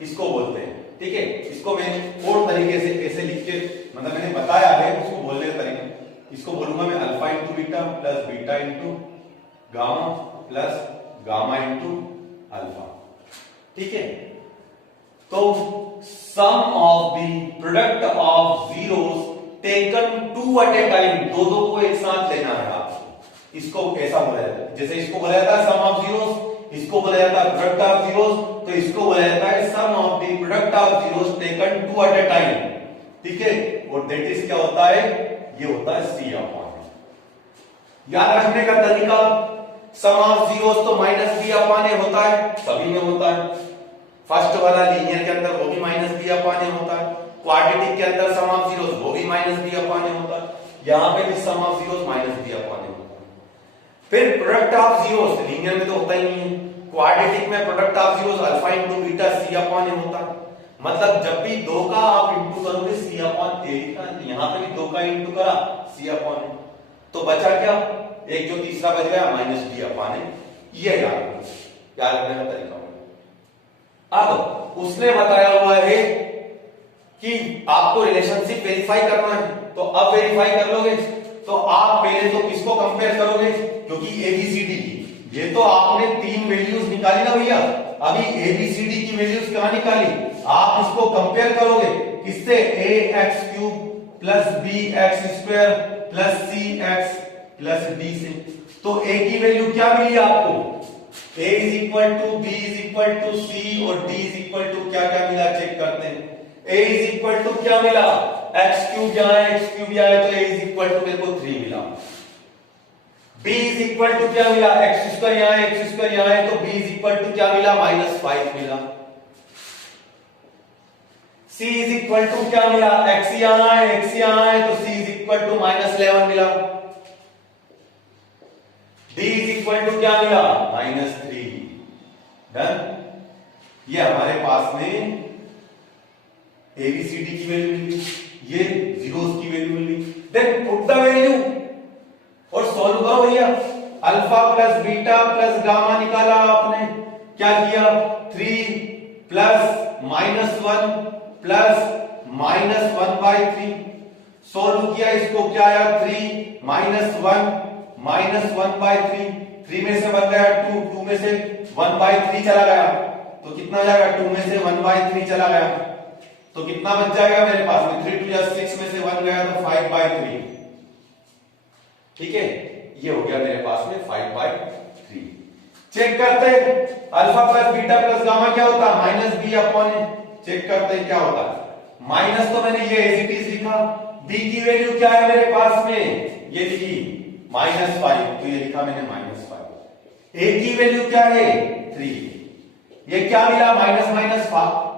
इसको बोलते हैं। ठीक है, इसको मैं और तरीके से ऐसे लिख के, मतलब मैंने बताया है उसको बोलने का तरीका, इसको बोलूंगा मैं alpha into beta plus beta into gamma plus gamma into alpha. ठीक है, तो sum of the product of zeros taken two at a time, दो को एक साथ लेना है आपको, इसको ऐसा बोला जाता है। जैसे इसको बोला जाता है सम ऑफ जीरोस, इसको बोला जाता है प्रोडक्ट ऑफ जीरोस, तो इसको बोला जाता है sum of the product of zeros taken two at a time. ठीक है, और दैट इज क्या होता है, ये होता है सी अपॉन। याद रखने का तरीका, सम ऑफ जीरोस तो माइनस बी अपॉन ए होता है, सभी में होता है। फर्स्ट वाला लीनियर के अंदर वो भी माइनस बी अपॉन ए होता है, क्वाड्रेटिक के अंदर सम ऑफ जीरोस वो भी माइनस बी अपॉन ए होता है, यहां पे भी sum of zeros minus B upon a होता है। फिर प्रोडक्ट ऑफ जीरोस लीनियर में तो होता ही नहीं है, क्वाड्रेटिक में product of zeros alpha into beta c upon a होता है, मतलब जब भी 2 का आप इंटू करोगे सी अपॉन ए लिखना, यहां पे भी 2 का इंटू करा सी अपॉन ए, तो बचा क्या एक जो तीसरा बच गया माइनस डी अपान ए, ये याद रखने का तरीका होगा। अब उसने बताया हुआ है कि आपको रिलेशनशिप वेरीफाई करना है, तो अब वेरीफाई कर लोगे तो आप पहले तो किसको कंपेयर करोगे, क्योंकि एबीसीडी की ये तो आपने 3 वैल्यूज निकाली ना भैया, अभी एबीसीडी की वैल्यूज कहां निकाली, आप इसको कंपेयर करोगे किससे, a x cube plus b x square plus c x plus d से। तो ए की वैल्यू क्या मिली आपको, a is equal to b is equal to c और d इज इक्वल टू क्या क्या मिला चेक करते हैं। a इज इक्वल टू क्या मिला, एक्स क्यूब यहाँ है, एक्स क्यूब यहाँ है, तो a इज इक्वल टू मेरे को 3 मिला। b इज इक्वल टू क्या मिला, एक्स स्क्वायर यहाँ है, एक्स स्क्वायर यहाँ है, तो b इज इक्वल टू क्या मिला, -5 मिला। c इज इक्वल टू क्या मिला, x यहाँ है, x यहाँ है, तो c इज इक्वल टू -11 मिला। d इज इक्वल टू क्या मिला, -3। डन। ये हमारे पास में एबीसीडी की वैल्यू मिली, ये जीरोस की वैल्यू मिली। देन पुट द वैल्यू और सॉल्व करो भैया। Alpha plus beta plus gamma निकाला आपने, क्या किया, 3 प्लस -1 प्लस -1/3 सॉल्व किया, इसको क्या आया, 3 -1 3 में से बन गया 2 में से 1/3 चला गया, तो कितना जाएगा, 2 में से 1/3 चला गया, तो कितना बच जाएगा मेरे पास में, 3 2 6 में से 1 गया तो 5/3। ठीक है, ये हो गया मेरे पास में 5/3। चेक करते हैं alpha plus beta plus gamma क्या होता है, -b/a। चेक करते हैं क्या होता है, माइनस तो मैंने ये एज इट इज लिखा, b की वैल्यू क्या है मेरे पास में, ये लिखी -5, तो ये लिखा मैंने -5। a की वैल्यू क्या है, 3, ये क्या मिला, माइनस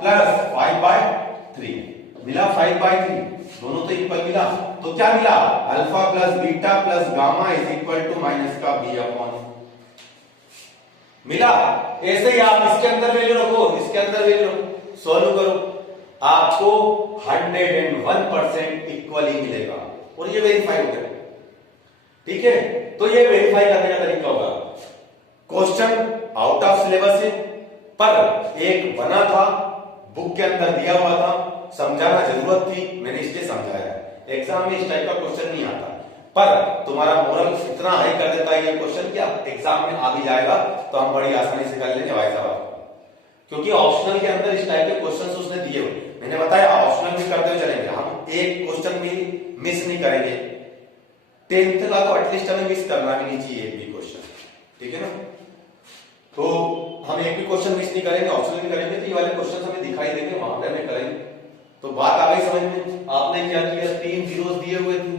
प्लस 5/3 मिला, 5/3 दोनों तो इक्वल मिला, तो क्या मिला, alpha plus beta plus gamma is equal to minus का b/, मिला। ऐसे ही आप इसके अंदर वैल्यू रखो, इसके अंदर वैल्यू सॉल्व करो, आपको 101% इक्वली मिलेगा और ये वेरीफाई हो गया। ठीक है, तो ये वेरीफाई करने का तरीका होगा, क्वेश्चन आउट ऑफ सिलेबस है पर एक बना था, बुक के अंदर दिया हुआ था, समझाना जरूरत थी, मैंने इसलिए समझाया। एग्जाम में इस टाइप का क्वेश्चन नहीं आता, पर तुम्हारा मोरल इतना हाई कर देता है ये क्वेश्चन कि अब एग्जाम में आ भी जाएगा तो हम बड़ी आसानी से कर लेंगे भाई साहब, क्योंकि ऑप्शनल के अंदर इस टाइप के क्वेश्चंस उसने दिए हुए, मैंने बताया ऑप्शनल भी करते हुए चलेंगे, हम एक क्वेश्चन भी मिस नहीं करेंगे। 10th का तो एटलीस्ट हमें मिस करना भी नहीं चाहिए एक भी क्वेश्चन, ठीक है ना, तो हम एक भी क्वेश्चन मिस नहीं करेंगे, ऑप्शनल भी करेंगे, तो ये वाले क्वेश्चन हमें दिखाई देंगे, वहां पे हमें करेंगे। तो बात आ गई समझ में, आपने क्या किया, 3 जीरोस दिए हुए थे,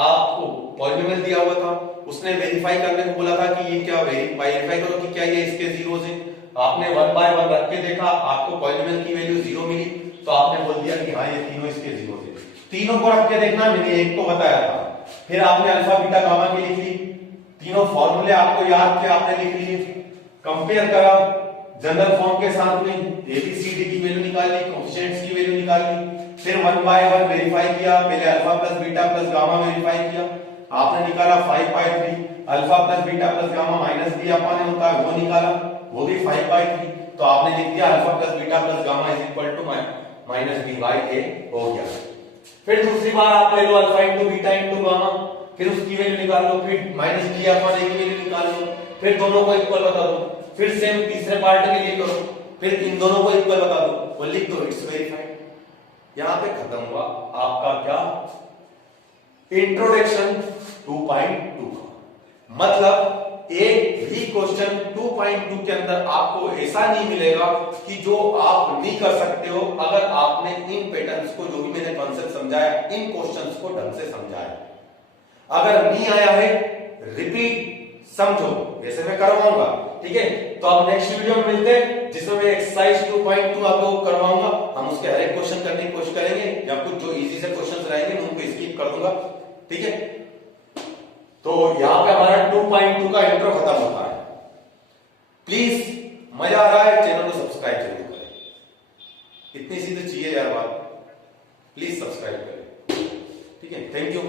आपको पॉलिनोमियल दिया हुआ था, उसने वेरीफाई करने को बोला था कि ये क्या, वेरीफाई करो कि क्या ये इसके जीरोस हैं, आपने 1 बाय 1 रख के देखा, आपको पॉलिनोमियल की वैल्यू 0 मिली, तो आपने बोल दिया कि हाँ ये तीनों इसके जीरोस हैं। तीनों को रख के देखना, मैंने एक को बताया था, फिर आपने अल्फा बीटा गामा की लिख ली, तीनों फॉर्मूले आपको याद थे, आपने लिख लिए, कंपेयर करा जनरल फॉर्म के साथ में, एबीसीडी की वैल्यू निकाली, कोएफिशिएंट्स की वैल्यू निकाली, फिर 1 बाय 1 वेरीफाई किया, पहले alpha plus beta plus gamma verify किया, आपने निकाला 5/3, alpha plus beta plus gamma minus b/a होता है, वो निकाला, वो भी 5/3, तो आपने लिख दिया alpha plus beta plus gamma is equal to minus b/a हो गया। फिर दूसरी बार आप ले लो alpha into beta into gamma, फिर उसकी वैल्यू निकाल लो, फिर माइनस b/a की वैल्यू निकाल लो, फिर दोनों को इक्वल बता दो, फिर सेम तीसरे पार्ट के लिए करो, फिर इन दोनों को इक्वल बता दो, वो लिख दो, इट्स वेरीफाइड। यहां पे खत्म हुआ आपका क्या, इंट्रोडक्शन 2.2 का मतलब एक भी क्वेश्चन 2.2 के अंदर आपको ऐसा नहीं मिलेगा कि जो आप नहीं कर सकते हो, अगर आपने इन पैटर्न्स को, जो भी मैंने कॉन्सेप्ट समझाया, इन क्वेश्चंस को ढंग से समझाया। अगर नहीं आया है रिपीट समझो, जैसे मैं करवाऊंगा, ठीक है। तो अब नेक्स्ट वीडियो में मिलते हैं जिसमें मैं एक्सरसाइज 2.2 आपको करवाऊंगा, हम उसके हर एक क्वेश्चन करने की कोशिश करेंगे, या कुछ जो इजी से क्वेश्चंस रहेंगे मैं उनको स्किप कर दूंगा, ठीक है। तो यहां पे हमारा 2.2 का इंट्रो खत्म होता है। प्लीज मजा आ रहा है, चैनल को सब्सक्राइब जरूर करें, इतनी सी तो चाहिए यार बात, प्लीज सब्सक्राइब करें, ठीक है। Thank you.